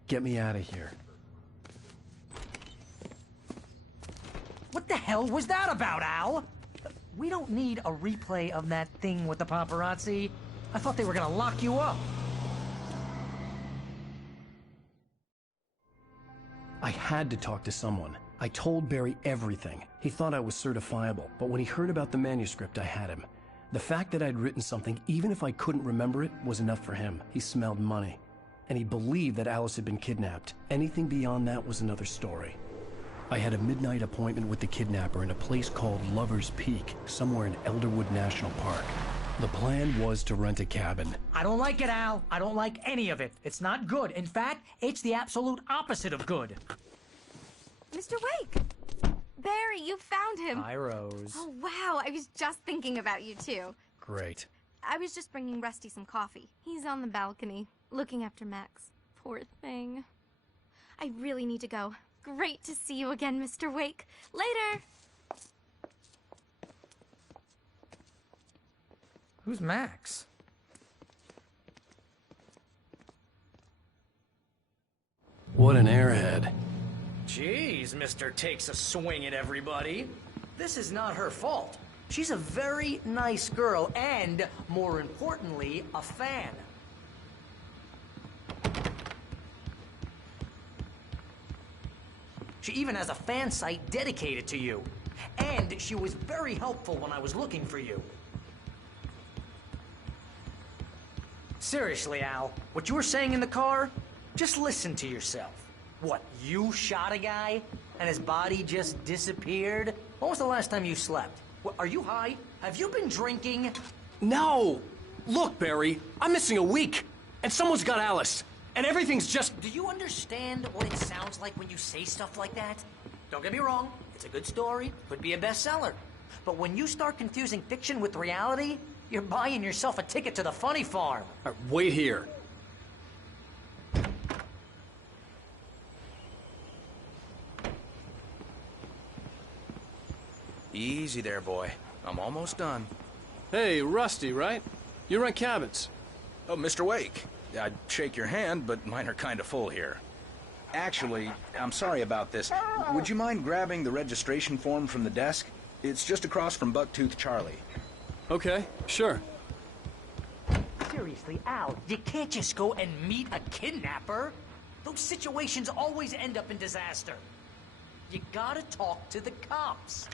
Get me out of here. What the hell was that about, Al? We don't need a replay of that thing with the paparazzi. I thought they were gonna lock you up. I had to talk to someone. I told Barry everything. He thought I was certifiable, but when he heard about the manuscript, I had him. The fact that I'd written something, even if I couldn't remember it, was enough for him. He smelled money. And he believed that Alice had been kidnapped. Anything beyond that was another story. I had a midnight appointment with the kidnapper in a place called Lover's Peak, somewhere in Elderwood National Park. The plan was to rent a cabin. I don't like it, Al. I don't like any of it. It's not good. In fact, it's the absolute opposite of good. Mr. Wake! Barry, you found him. Hi, Rose. Oh, wow. I was just thinking about you, too. Great. I was just bringing Rusty some coffee. He's on the balcony, looking after Max. Poor thing. I really need to go. Great to see you again, Mr. Wake. Later! Who's Max? What an airhead. Jeez, Mr. Takes a swing at everybody. This is not her fault. She's a very nice girl and, more importantly, a fan. She even has a fan site dedicated to you. And she was very helpful when I was looking for you. Seriously, Al, what you were saying in the car, just listen to yourself. What, you shot a guy and his body just disappeared? When was the last time you slept? What, are you high? Have you been drinking? No! Look, Barry, I'm missing a week, and someone's got Alice, and everything's just... Do you understand what it sounds like when you say stuff like that? Don't get me wrong, it's a good story, could be a bestseller. But when you start confusing fiction with reality, You're buying yourself a ticket to the funny farm. All right, wait here. Easy there, boy. I'm almost done. Hey, Rusty, right? You rent cabins. Oh, Mr. Wake. I'd shake your hand, but mine are kind of full here. Actually, I'm sorry about this. Would you mind grabbing the registration form from the desk? It's just across from Bucktooth Charlie. Okay, sure. Seriously, Al, you can't just go and meet a kidnapper. Those situations always end up in disaster. You gotta talk to the cops.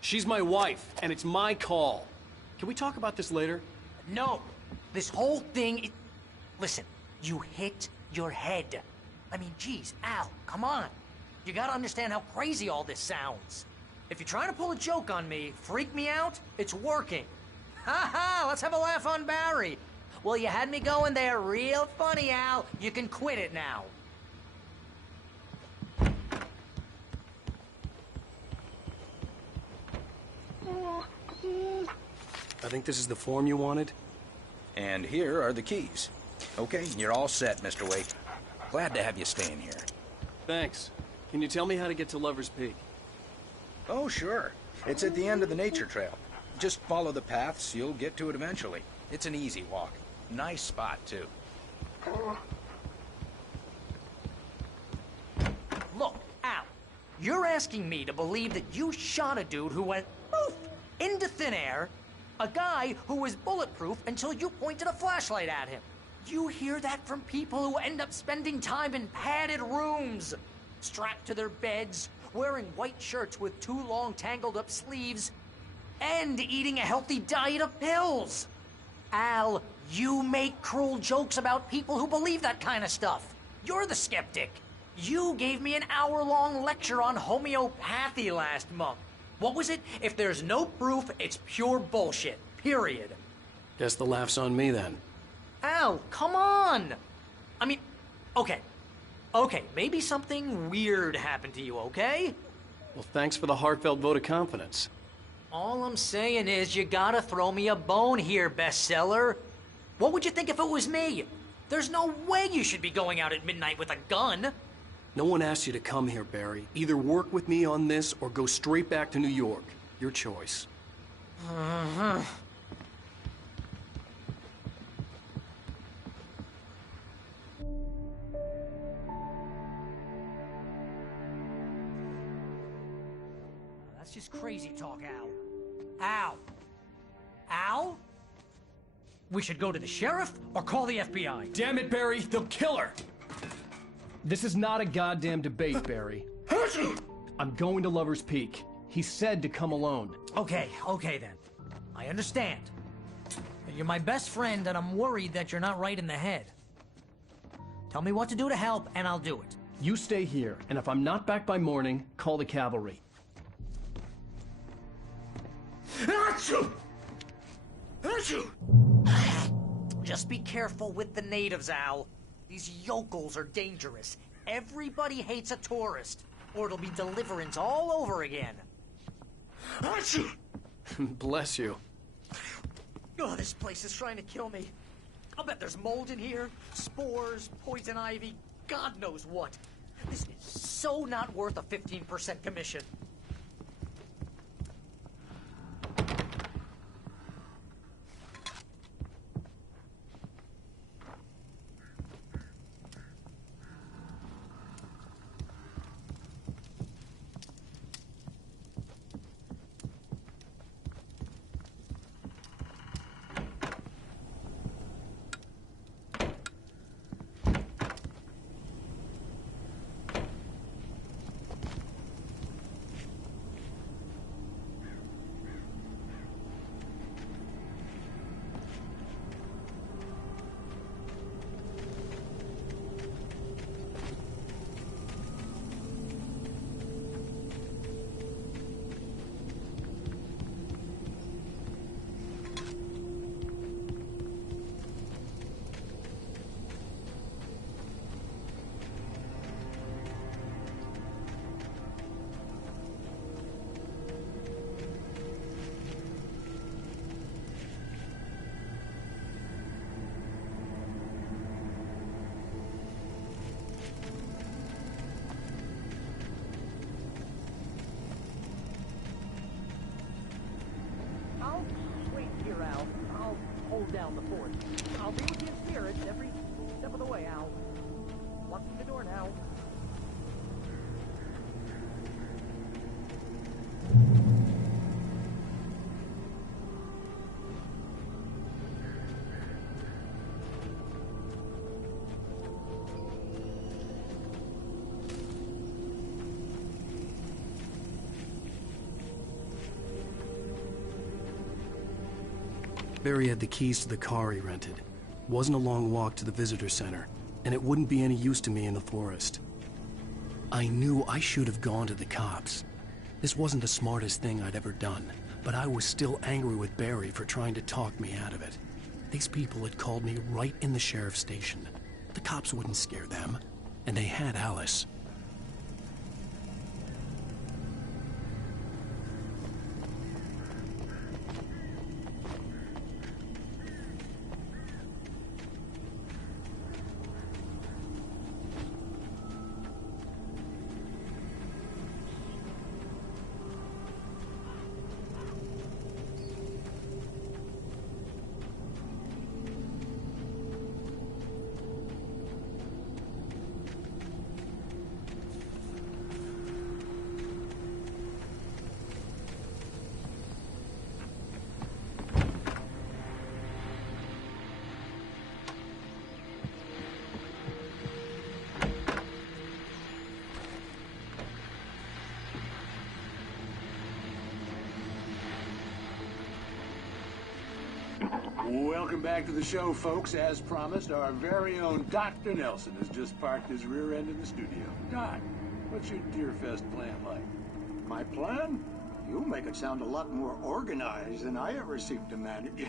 She's my wife, and it's my call. Can we talk about this later? No. This whole thing... Listen, you hit your head. I mean, geez, Al, come on. You gotta understand how crazy all this sounds. If you're trying to pull a joke on me, freak me out, it's working. Ha ha, let's have a laugh on Barry. Well, you had me going there real funny, Al. You can quit it now. I think this is the form you wanted. And here are the keys. Okay, you're all set, Mr. Wake. Glad to have you staying here. Thanks. Can you tell me how to get to Lover's Peak? Oh, sure. It's at the end of the nature trail. Just follow the paths, you'll get to it eventually. It's an easy walk. Nice spot, too. Look, Al, you're asking me to believe that you shot a dude who went poof into thin air, a guy who was bulletproof until you pointed a flashlight at him. You hear that from people who end up spending time in padded rooms, strapped to their beds, wearing white shirts with too long tangled up sleeves, and eating a healthy diet of pills. Al, you make cruel jokes about people who believe that kind of stuff. You're the skeptic. You gave me an hour-long lecture on homeopathy last month. What was it? If there's no proof, it's pure bullshit. Period. Guess the laugh's on me then. Al, come on! I mean, okay. Okay, maybe something weird happened to you, okay? Well, thanks for the heartfelt vote of confidence. All I'm saying is you gotta throw me a bone here, bestseller. What would you think if it was me? There's no way you should be going out at midnight with a gun. No one asked you to come here, Barry. Either work with me on this or go straight back to New York. Your choice. That's just crazy talk, Al. Al? Al? We should go to the sheriff or call the FBI. Damn it, Barry, they'll kill her! This is not a goddamn debate, Barry. I'm going to Lover's Peak. He said to come alone. Okay then. I understand. You're my best friend, and I'm worried that you're not right in the head. Tell me what to do to help, and I'll do it. You stay here, and if I'm not back by morning, call the cavalry. Just be careful with the natives, Al. These yokels are dangerous. Everybody hates a tourist, or it'll be Deliverance all over again. Bless you. Oh, this place is trying to kill me. I'll bet there's mold in here, spores, poison ivy, God knows what. This is so not worth a 15% commission. down the fort. I'll be with you in spirits every step of the way, Al. Locking the door now. Barry had the keys to the car he rented. Wasn't a long walk to the visitor center, and it wouldn't be any use to me in the forest. I knew I should have gone to the cops. This wasn't the smartest thing I'd ever done, but I was still angry with Barry for trying to talk me out of it. These people had called me right in the sheriff's station. The cops wouldn't scare them, and they had Alice. Welcome back to the show, folks. As promised, our very own Dr. Nelson has just parked his rear end in the studio. Doc, what's your Deerfest plan like? My plan? You make it sound a lot more organized than I ever seem to manage.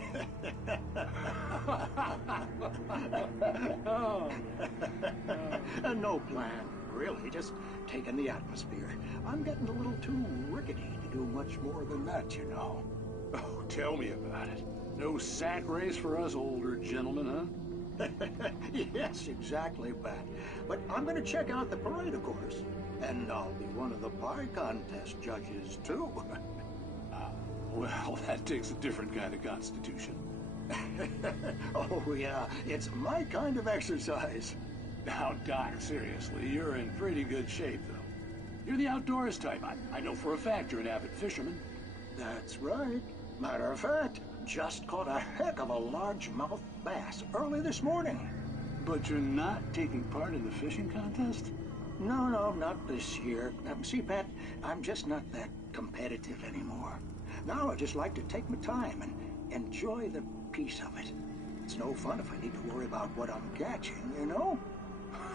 No plan, really. Just taking the atmosphere. I'm getting a little too rickety to do much more than that, you know. Oh, tell me about it. No sack race for us older gentlemen, huh? Yes, exactly, Pat. But I'm going to check out the parade, of course. And I'll be one of the pie contest judges, too. Well, that takes a different kind of constitution. Oh, yeah. It's my kind of exercise. Now, Doc, seriously, you're in pretty good shape, though. You're the outdoors type. I know for a fact you're an avid fisherman. That's right. Matter of fact, just caught a heck of a largemouth bass early this morning. But you're not taking part in the fishing contest? No, not this year. See, Pat, I'm just not that competitive anymore. Now I just like to take my time and enjoy the peace of it. It's no fun if I need to worry about what I'm catching, you know?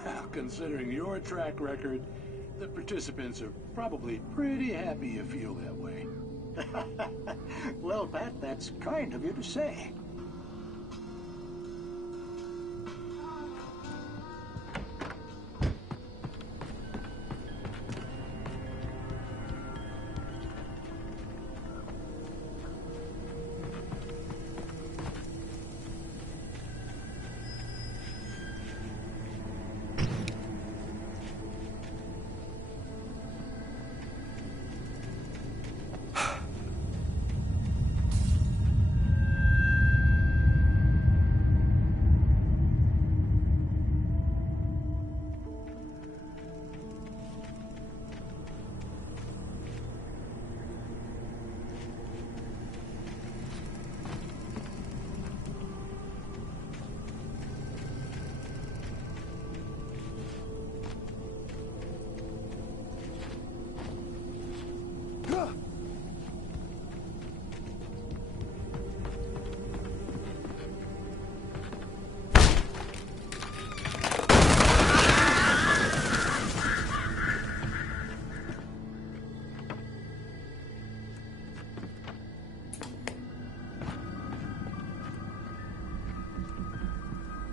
Well, considering your track record, the participants are probably pretty happy you feel that way. Well, Pat, that's kind of you to say.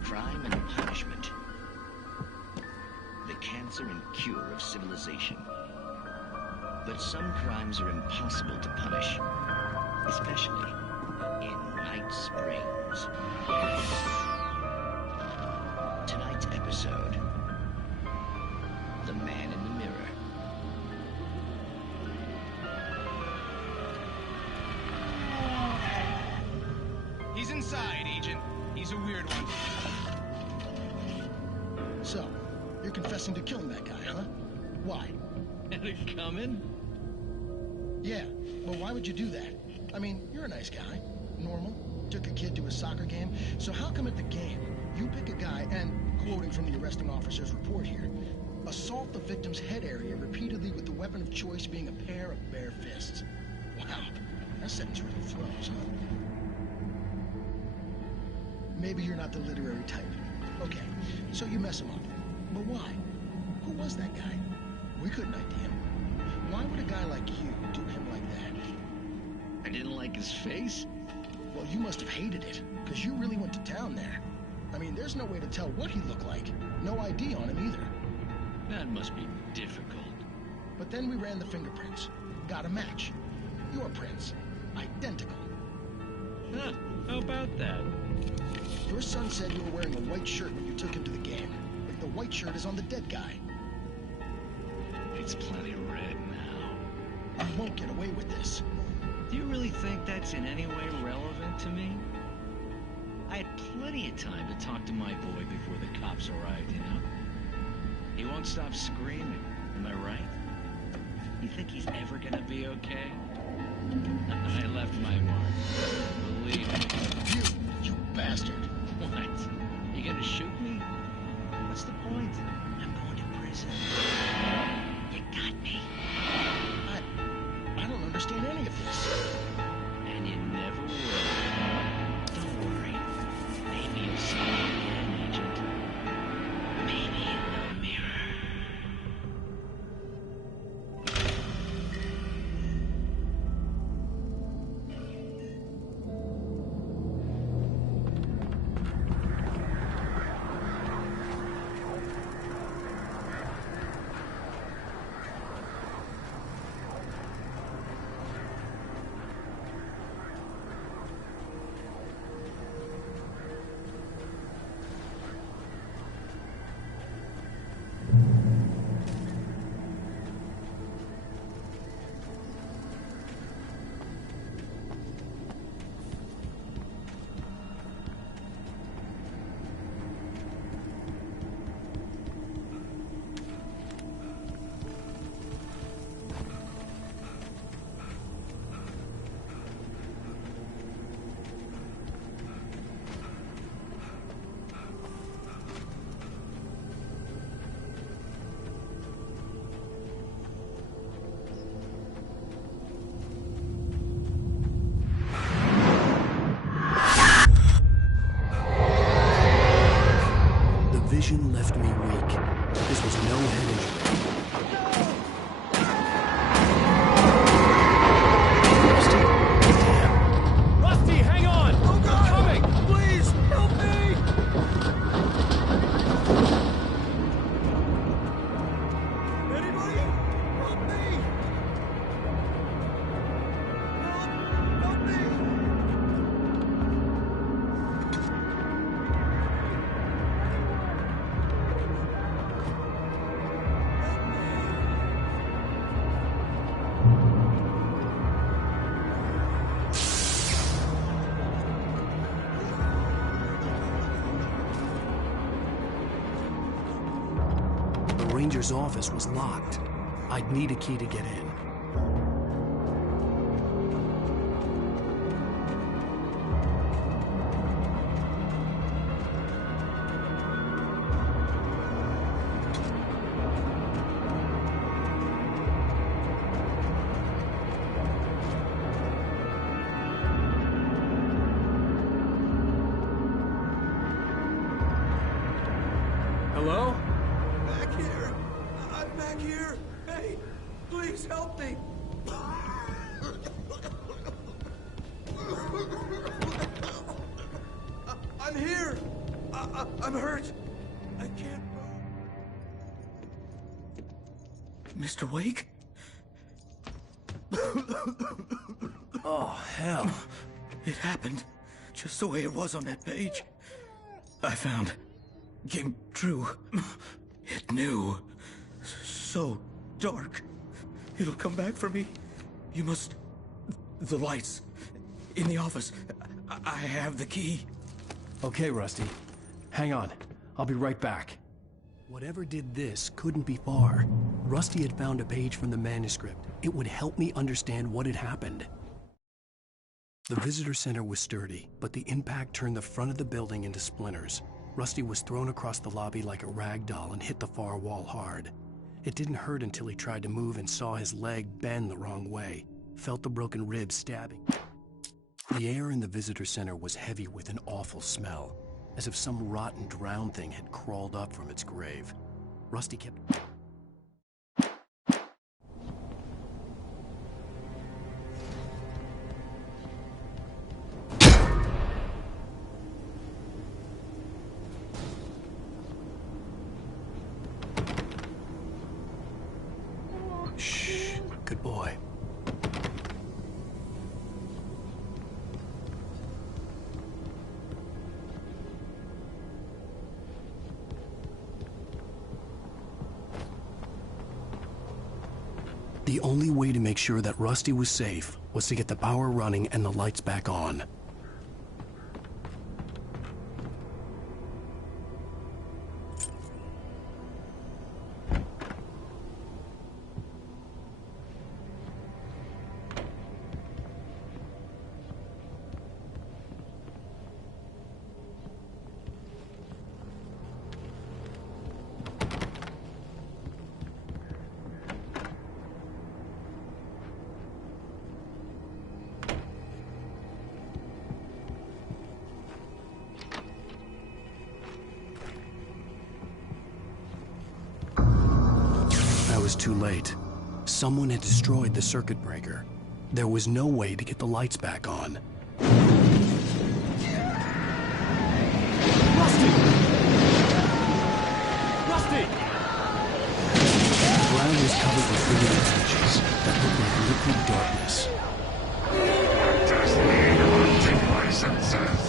Crime and punishment. The cancer and cure of civilization. But some crimes are impossible to punish, especially in Night Springs. Tonight's episode, The Man in the Mirror. He's inside, Agent. a weird one. So, you're confessing to killing that guy, huh? Why? Had it coming? Yeah, well, why would you do that? I mean, you're a nice guy. Normal. Took a kid to a soccer game. So how come at the game, you pick a guy and, quoting from the arresting officer's report here, assault the victim's head area repeatedly with the weapon of choice being a pair of bare fists? Wow, that sentence really throws, huh? Maybe you're not the literary type. Okay, so you mess him up. But why? Who was that guy? We couldn't ID him. Why would a guy like you do him like that? I didn't like his face? Well, you must have hated it, because you really went to town there. I mean, there's no way to tell what he looked like. No ID on him either. That must be difficult. But then we ran the fingerprints. Got a match. Your prints. Identical. Huh, how about that? Your son said you were wearing a white shirt when you took him to the game. But the white shirt is on the dead guy. It's plenty red now. You won't get away with this. Do you really think that's in any way relevant to me? I had plenty of time to talk to my boy before the cops arrived, you know? He won't stop screaming, am I right? You think he's ever gonna be okay? I left my mark. Believe me. You bastard. What? You gonna shoot me? What's the point? I'm going to prison. You got me. I don't understand any of this. And you never will. Don't worry. Maybe you'll see me again, Agent. Maybe in the mirror. Vision left me weak. This was no head injury. Rusty, hang on! Oh God! I'm coming! Please, help me! Anybody? Help me! Help me! The ranger's office was locked. I'd need a key to get in. Hello? Back here! I'm back here! Hey, please help me! I'm here! I'm hurt! I can't move. Mr. Wake? Oh, hell. It happened just the way it was on that page. I found. Came true. It knew. So dark. It'll come back for me. You must... The lights. In the office. I have the key. Okay, Rusty. Hang on. I'll be right back. Whatever did this couldn't be far. Rusty had found a page from the manuscript. It would help me understand what had happened. The visitor center was sturdy, but the impact turned the front of the building into splinters. Rusty was thrown across the lobby like a rag doll and hit the far wall hard. It didn't hurt until he tried to move and saw his leg bend the wrong way. Felt the broken ribs stabbing. The air in the visitor center was heavy with an awful smell, as if some rotten drowned thing had crawled up from its grave. Rusty kept... Shh, good boy. The only way to make sure that Rusty was safe was to get the power running and the lights back on. I was too late. Someone had destroyed the circuit breaker. There was no way to get the lights back on. Rusty! Rusty! The ground was covered with living patches that looked like liquid darkness. Just need hunting licenses.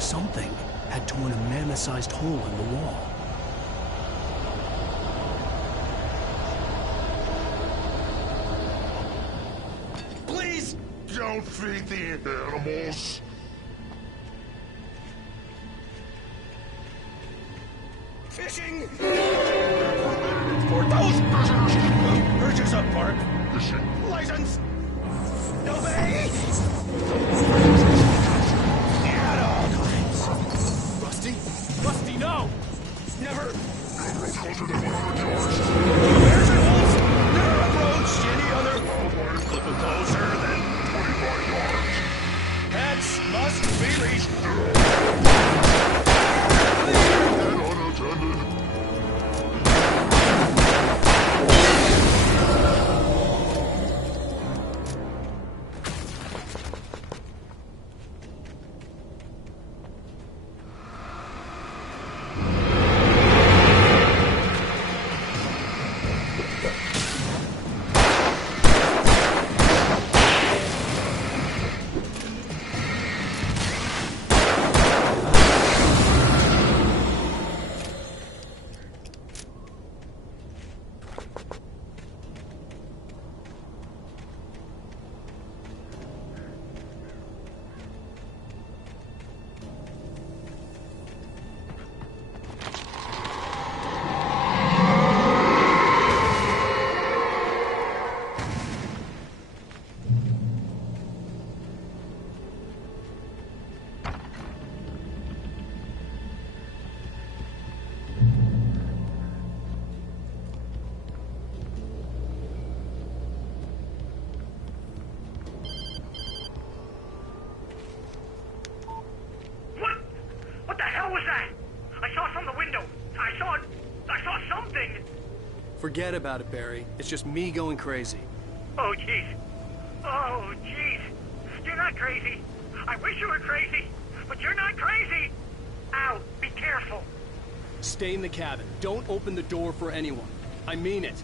Something had torn a mammoth-sized hole in the wall. Please don't feed the animals. Fishing for those visitors. Purchase a park fishing license. Obey. At all times. Rusty? Rusty, no! Never. Closer than 100 yards. Bears and wolves never approached any other wildlife closer than 25 yards. Pets must be leashed. And unattended. Forget about it, Barry. It's just me going crazy. Oh, jeez. Oh, jeez. You're not crazy. I wish you were crazy, but you're not crazy. Ow, be careful. Stay in the cabin. Don't open the door for anyone. I mean it.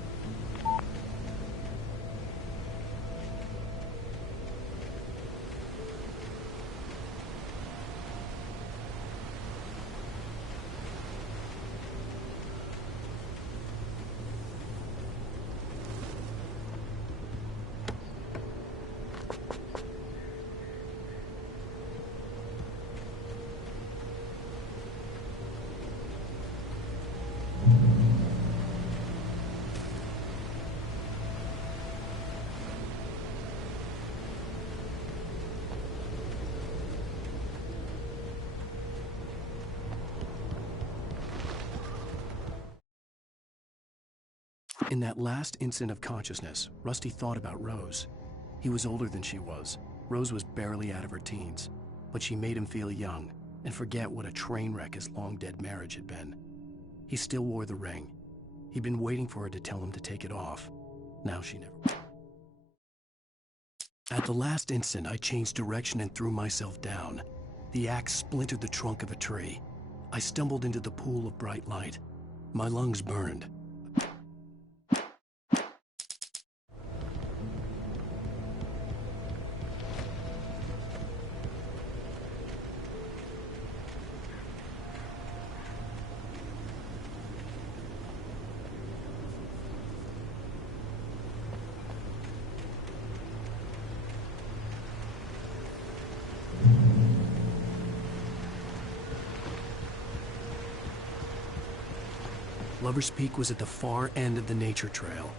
In that last instant of consciousness, Rusty thought about Rose. He was older than she was. Rose was barely out of her teens, but she made him feel young and forget what a train wreck his long-dead marriage had been. He still wore the ring. He'd been waiting for her to tell him to take it off. Now she never would. At the last instant, I changed direction and threw myself down. The axe splintered the trunk of a tree. I stumbled into the pool of bright light. My lungs burned. Lover's Peak was at the far end of the nature trail.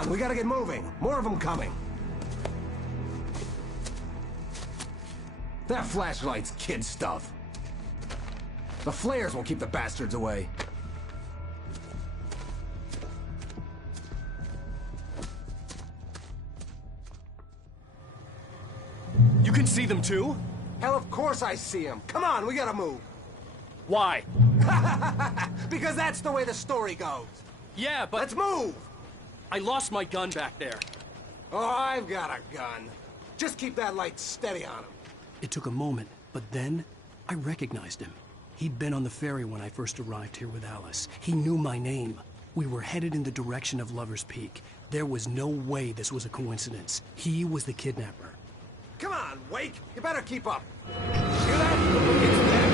on, we gotta get moving. More of them coming. That flashlight's kid stuff. The flares won't keep the bastards away. You can see them too? Hell, of course I see them. Come on, we gotta move. Why? Because that's the way the story goes. Yeah, but... Let's move! I lost my gun back there. Oh, I've got a gun. Just keep that light steady on him. It took a moment, but then I recognized him. He'd been on the ferry when I first arrived here with Alice. He knew my name. We were headed in the direction of Lover's Peak. There was no way this was a coincidence. He was the kidnapper. Come on, Wake! You better keep up. Hear that? It's them.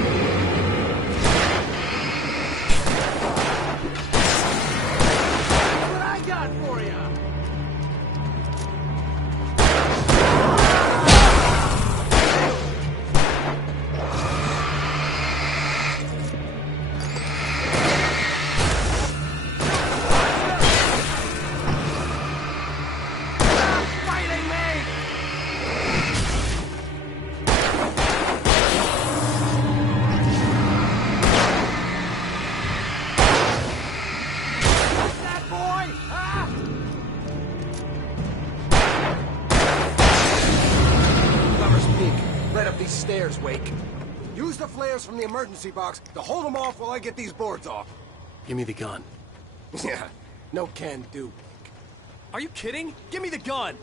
That's what I got for you! Stairs, Wake. Use the flares from the emergency box to hold them off while I get these boards off. Give me the gun. Yeah, no can do. Are you kidding? Give me the gun!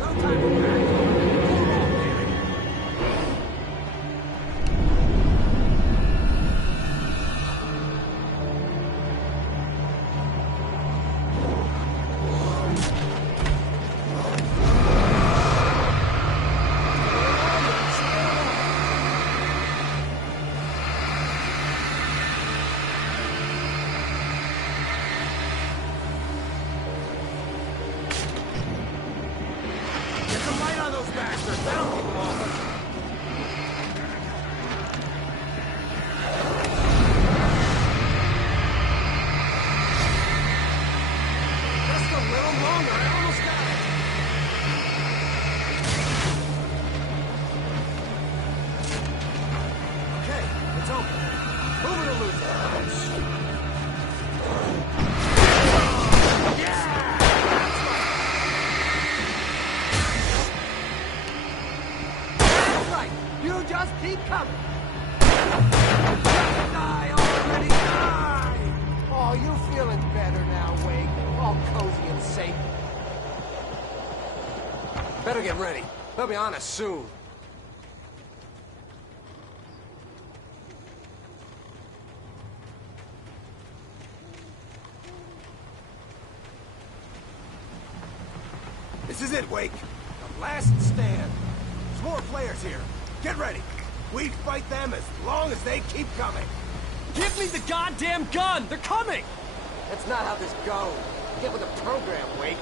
No time for that. Better get ready. They'll be on us soon. This is it, Wake. The last stand. There's more players here. Get ready. We fight them as long as they keep coming. Give me the goddamn gun! They're coming! That's not how this goes. Get with the program, Wake.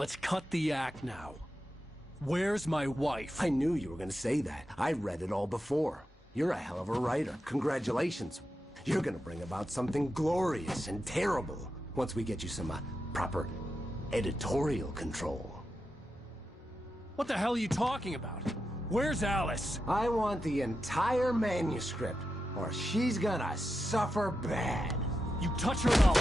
let's cut the act now. Where's my wife? I knew you were gonna say that. I read it all before. You're a hell of a writer. Congratulations. You're gonna bring about something glorious and terrible once we get you some proper editorial control. What the hell are you talking about? Where's Alice? I want the entire manuscript, or she's gonna suffer bad. You touch her now.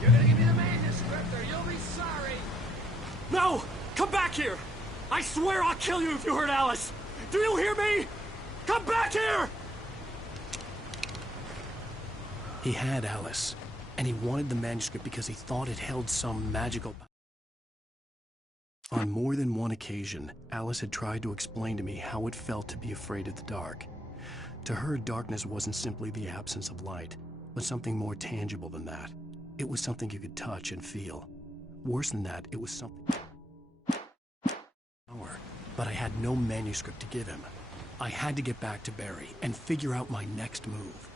You're gonna give me the manuscript or you'll be sorry. No! Come back here! I swear I'll kill you if you hurt Alice! Do you hear me? Come back here! He had Alice, and he wanted the manuscript because he thought it held some magical... On more than one occasion, Alice had tried to explain to me how it felt to be afraid of the dark. To her, darkness wasn't simply the absence of light, but something more tangible than that. It was something you could touch and feel. Worse than that, it was something... But I had no manuscript to give him. I had to get back to Barry and figure out my next move.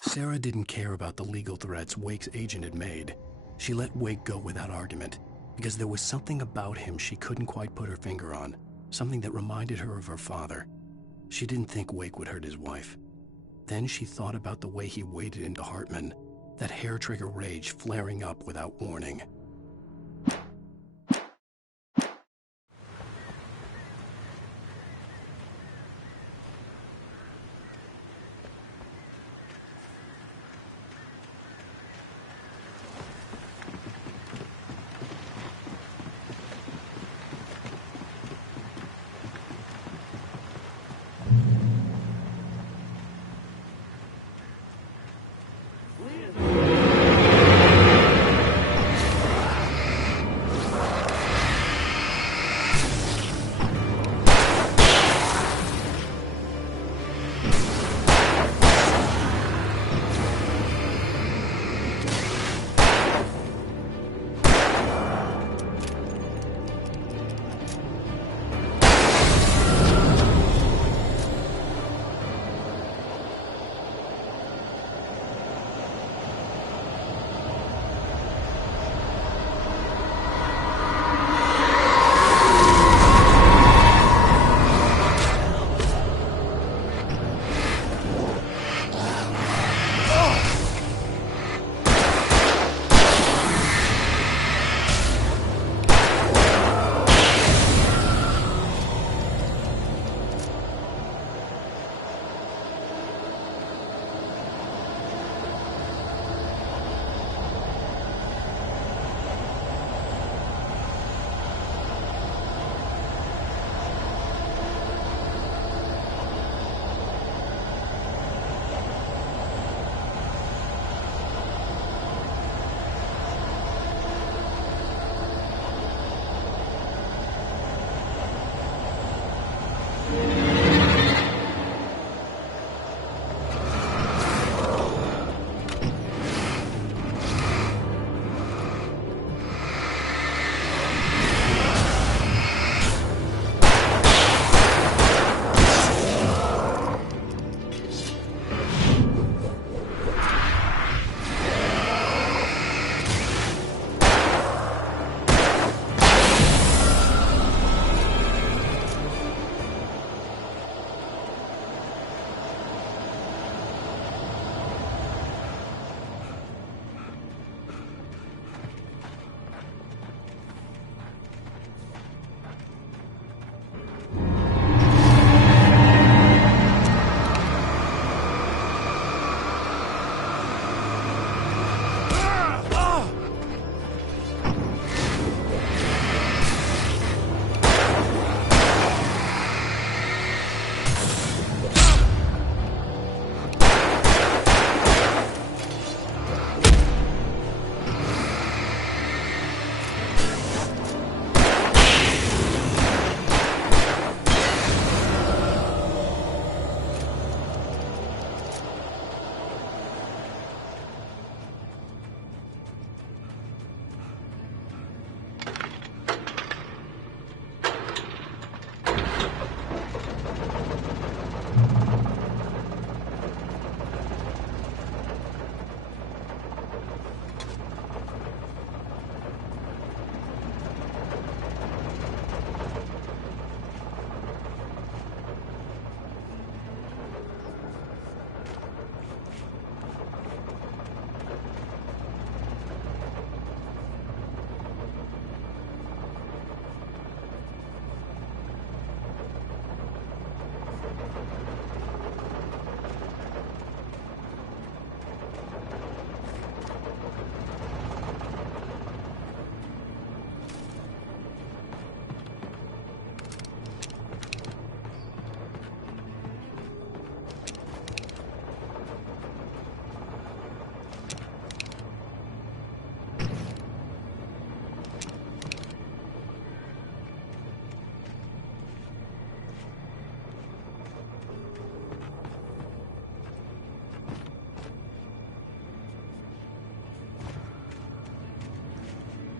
Sarah didn't care about the legal threats Wake's agent had made. She let Wake go without argument, because there was something about him she couldn't quite put her finger on, something that reminded her of her father. She didn't think Wake would hurt his wife. Then she thought about the way he waded into Hartman, that hair-trigger rage flaring up without warning.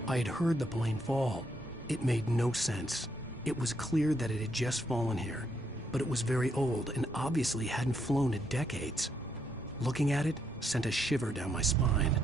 I had heard the plane fall. It made no sense. It was clear that it had just fallen here, but it was very old and obviously hadn't flown in decades. Looking at it sent a shiver down my spine.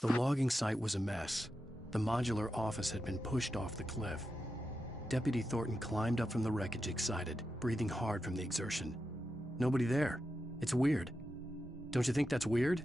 The logging site was a mess. The modular office had been pushed off the cliff. Deputy Thornton climbed up from the wreckage excited, breathing hard from the exertion. Nobody there. It's weird. Don't you think that's weird?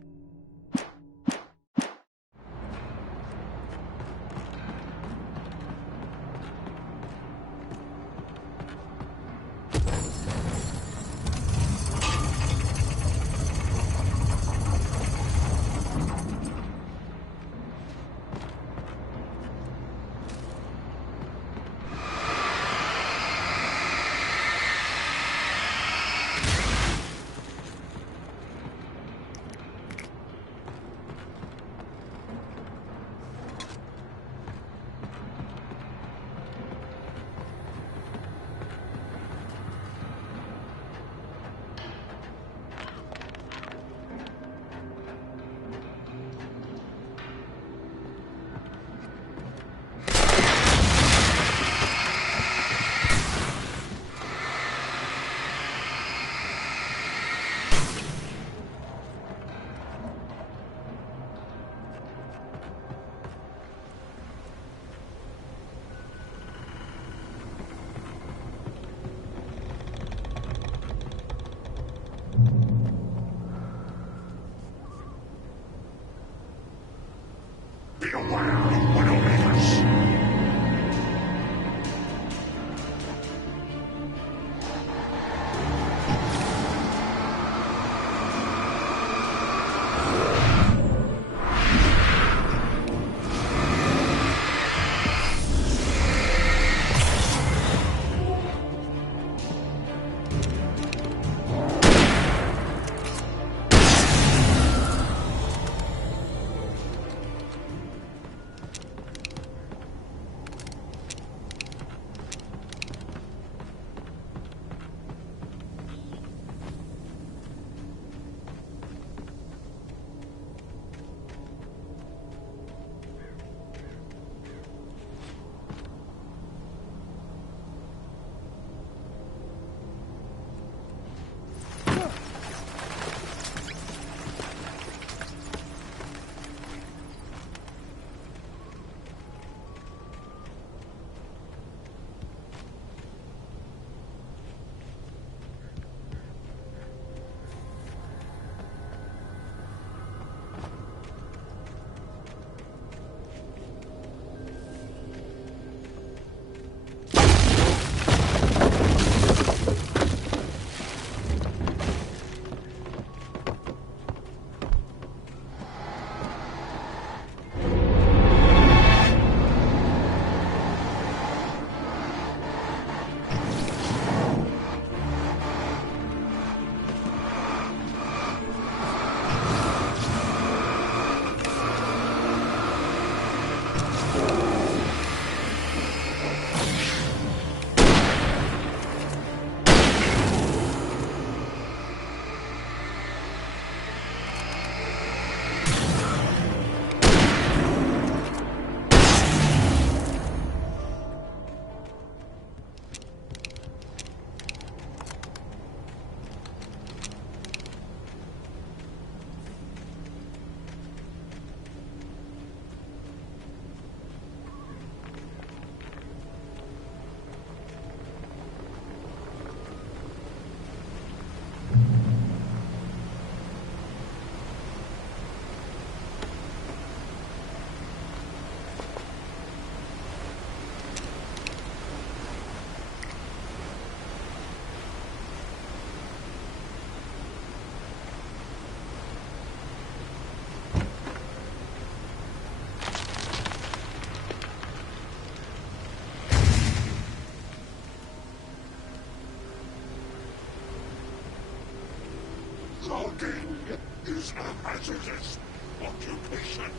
Logging is a hazardous occupation.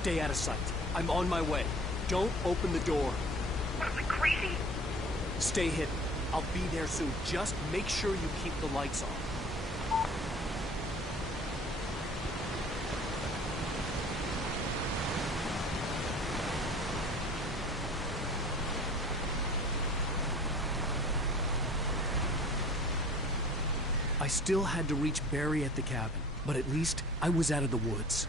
Stay out of sight. I'm on my way. Don't open the door. What, am I crazy? Stay hidden. I'll be there soon. Just make sure you keep the lights on. I still had to reach Barry at the cabin, but at least I was out of the woods.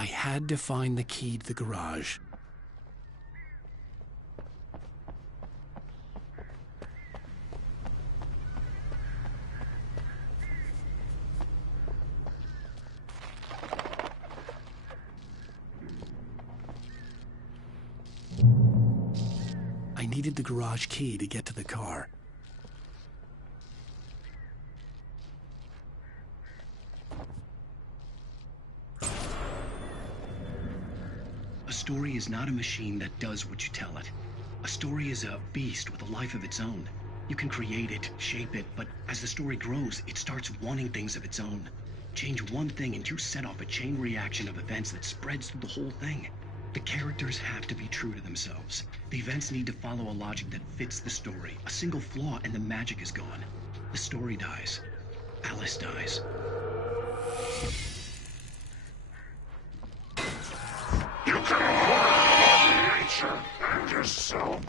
I had to find the key to the garage. I needed the garage key to get to the car. A story is not a machine that does what you tell it. A story is a beast with a life of its own. You can create it, shape it, but as the story grows, it starts wanting things of its own. Change one thing and you set off a chain reaction of events that spreads through the whole thing. The characters have to be true to themselves. The events need to follow a logic that fits the story. A single flaw and the magic is gone. The story dies. Alice dies. You can harm nature and yourself.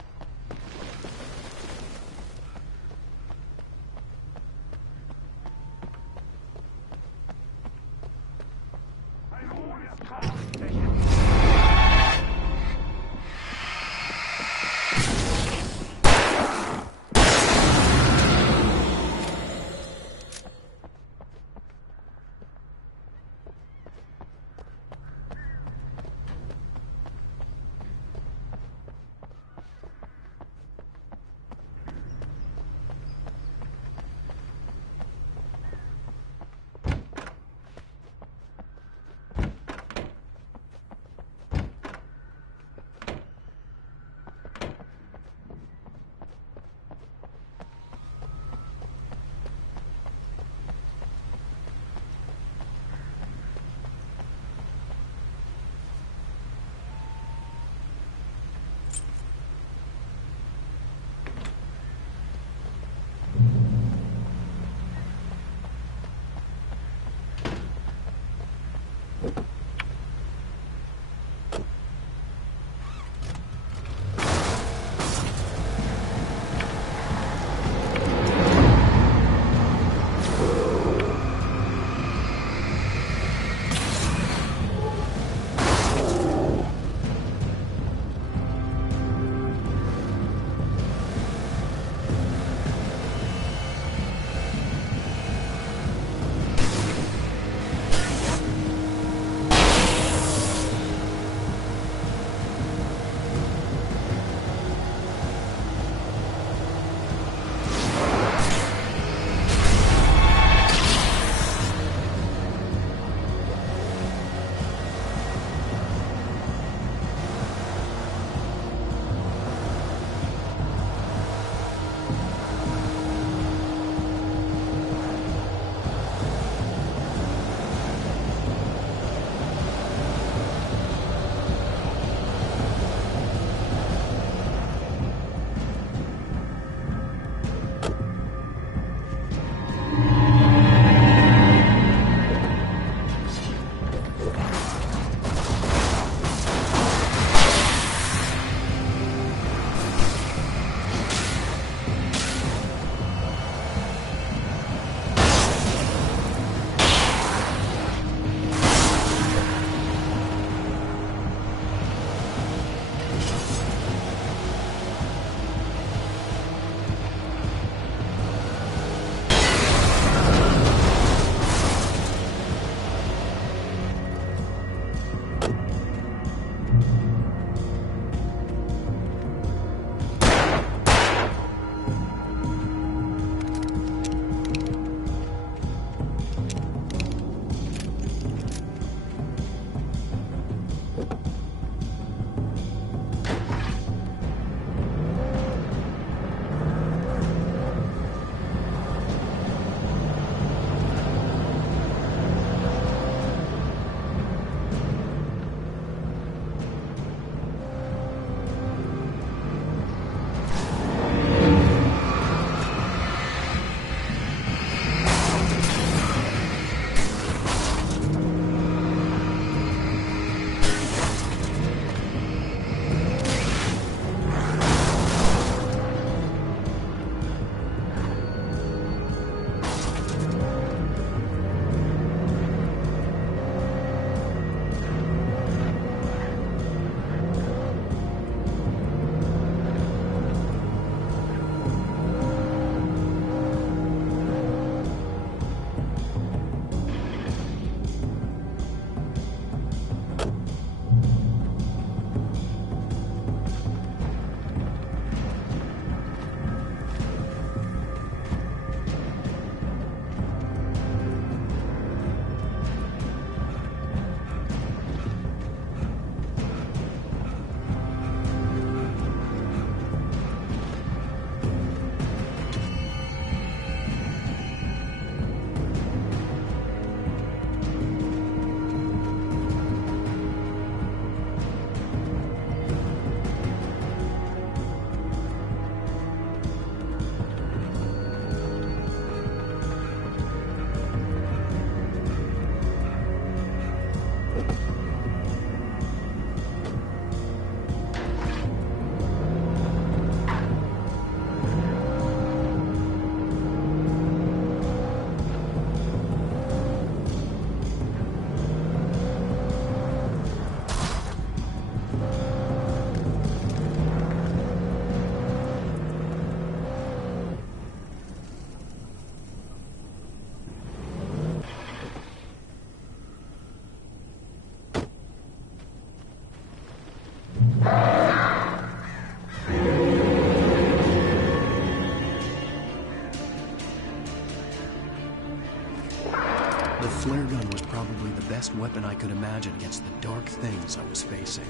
The flare gun was probably the best weapon I could imagine against the dark things I was facing.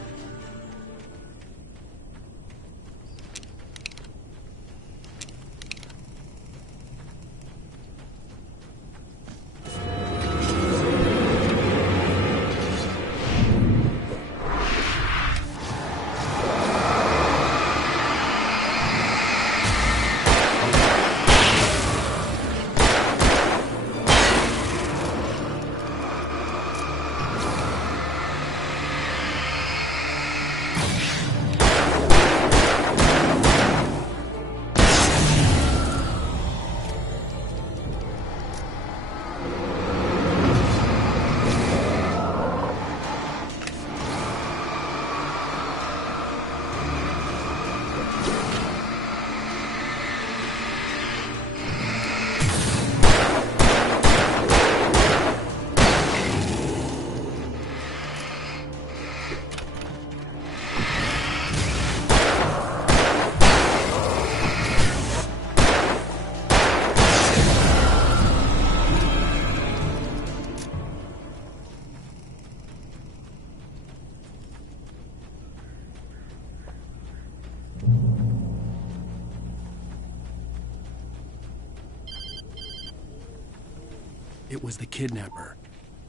It was the kidnapper.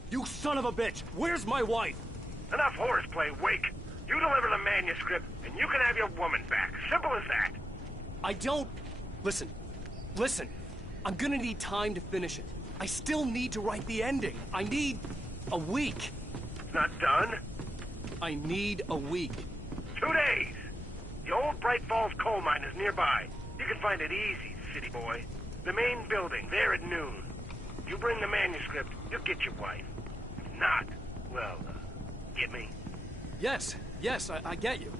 You son of a bitch! Where's my wife? Enough horseplay, Wake. You deliver the manuscript, and you can have your woman back. Simple as that. I don't... Listen. I'm gonna need time to finish it. I still need to write the ending. I need a week. Not done? I need a week. 2 days. The old Bright Falls coal mine is nearby. You can find it easy, city boy. The main building, there at noon. You bring the manuscript, you'll get your wife. If not, well, get me? Yes, I get you.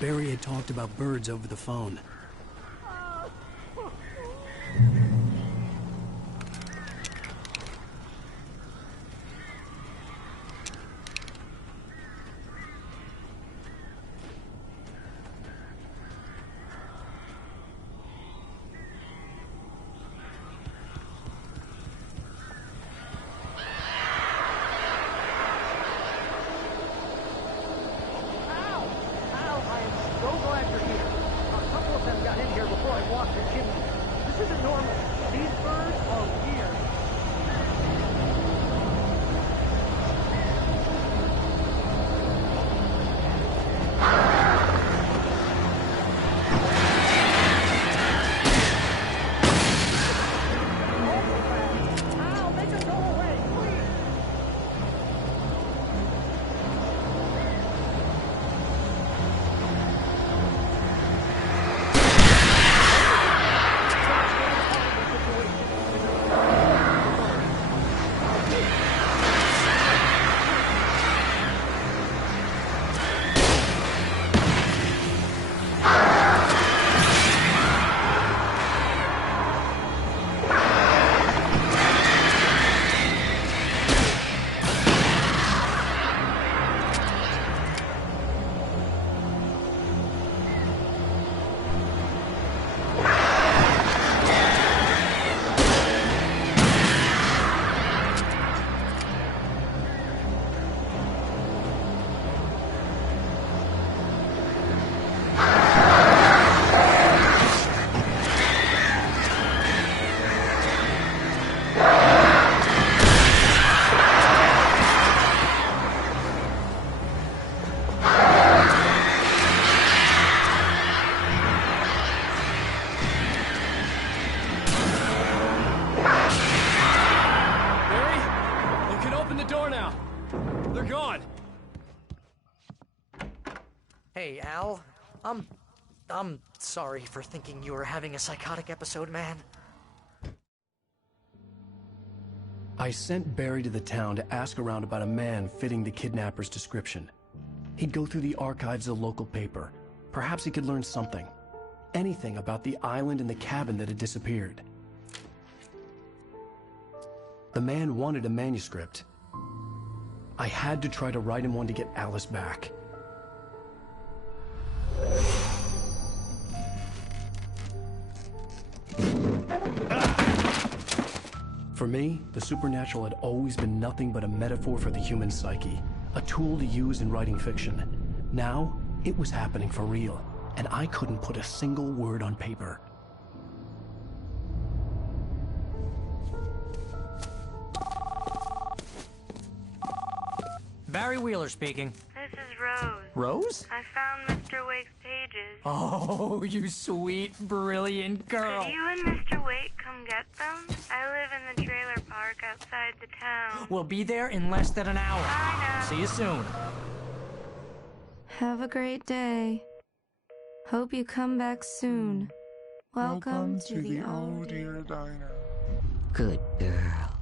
Barry had talked about birds over the phone. Hey, Al. I'm sorry for thinking you were having a psychotic episode, man. I sent Barry to the town to ask around about a man fitting the kidnapper's description. He'd go through the archives of the local paper. Perhaps he could learn something. anything about the island and the cabin that had disappeared. The man wanted a manuscript. I had to try to write him one to get Alice back. For me, the supernatural had always been nothing but a metaphor for the human psyche, a tool to use in writing fiction. Now, it was happening for real, and I couldn't put a single word on paper. Barry Wheeler speaking. This is Rose. Rose? I found Mr. Wake's pages. Oh, you sweet, brilliant girl. Could you and Mr. Wake come get them? I live in the trailer park outside the town. We'll be there in less than an hour. Bye now. See you soon. Have a great day. Hope you come back soon. Welcome to the Old Dear Diner. Good girl.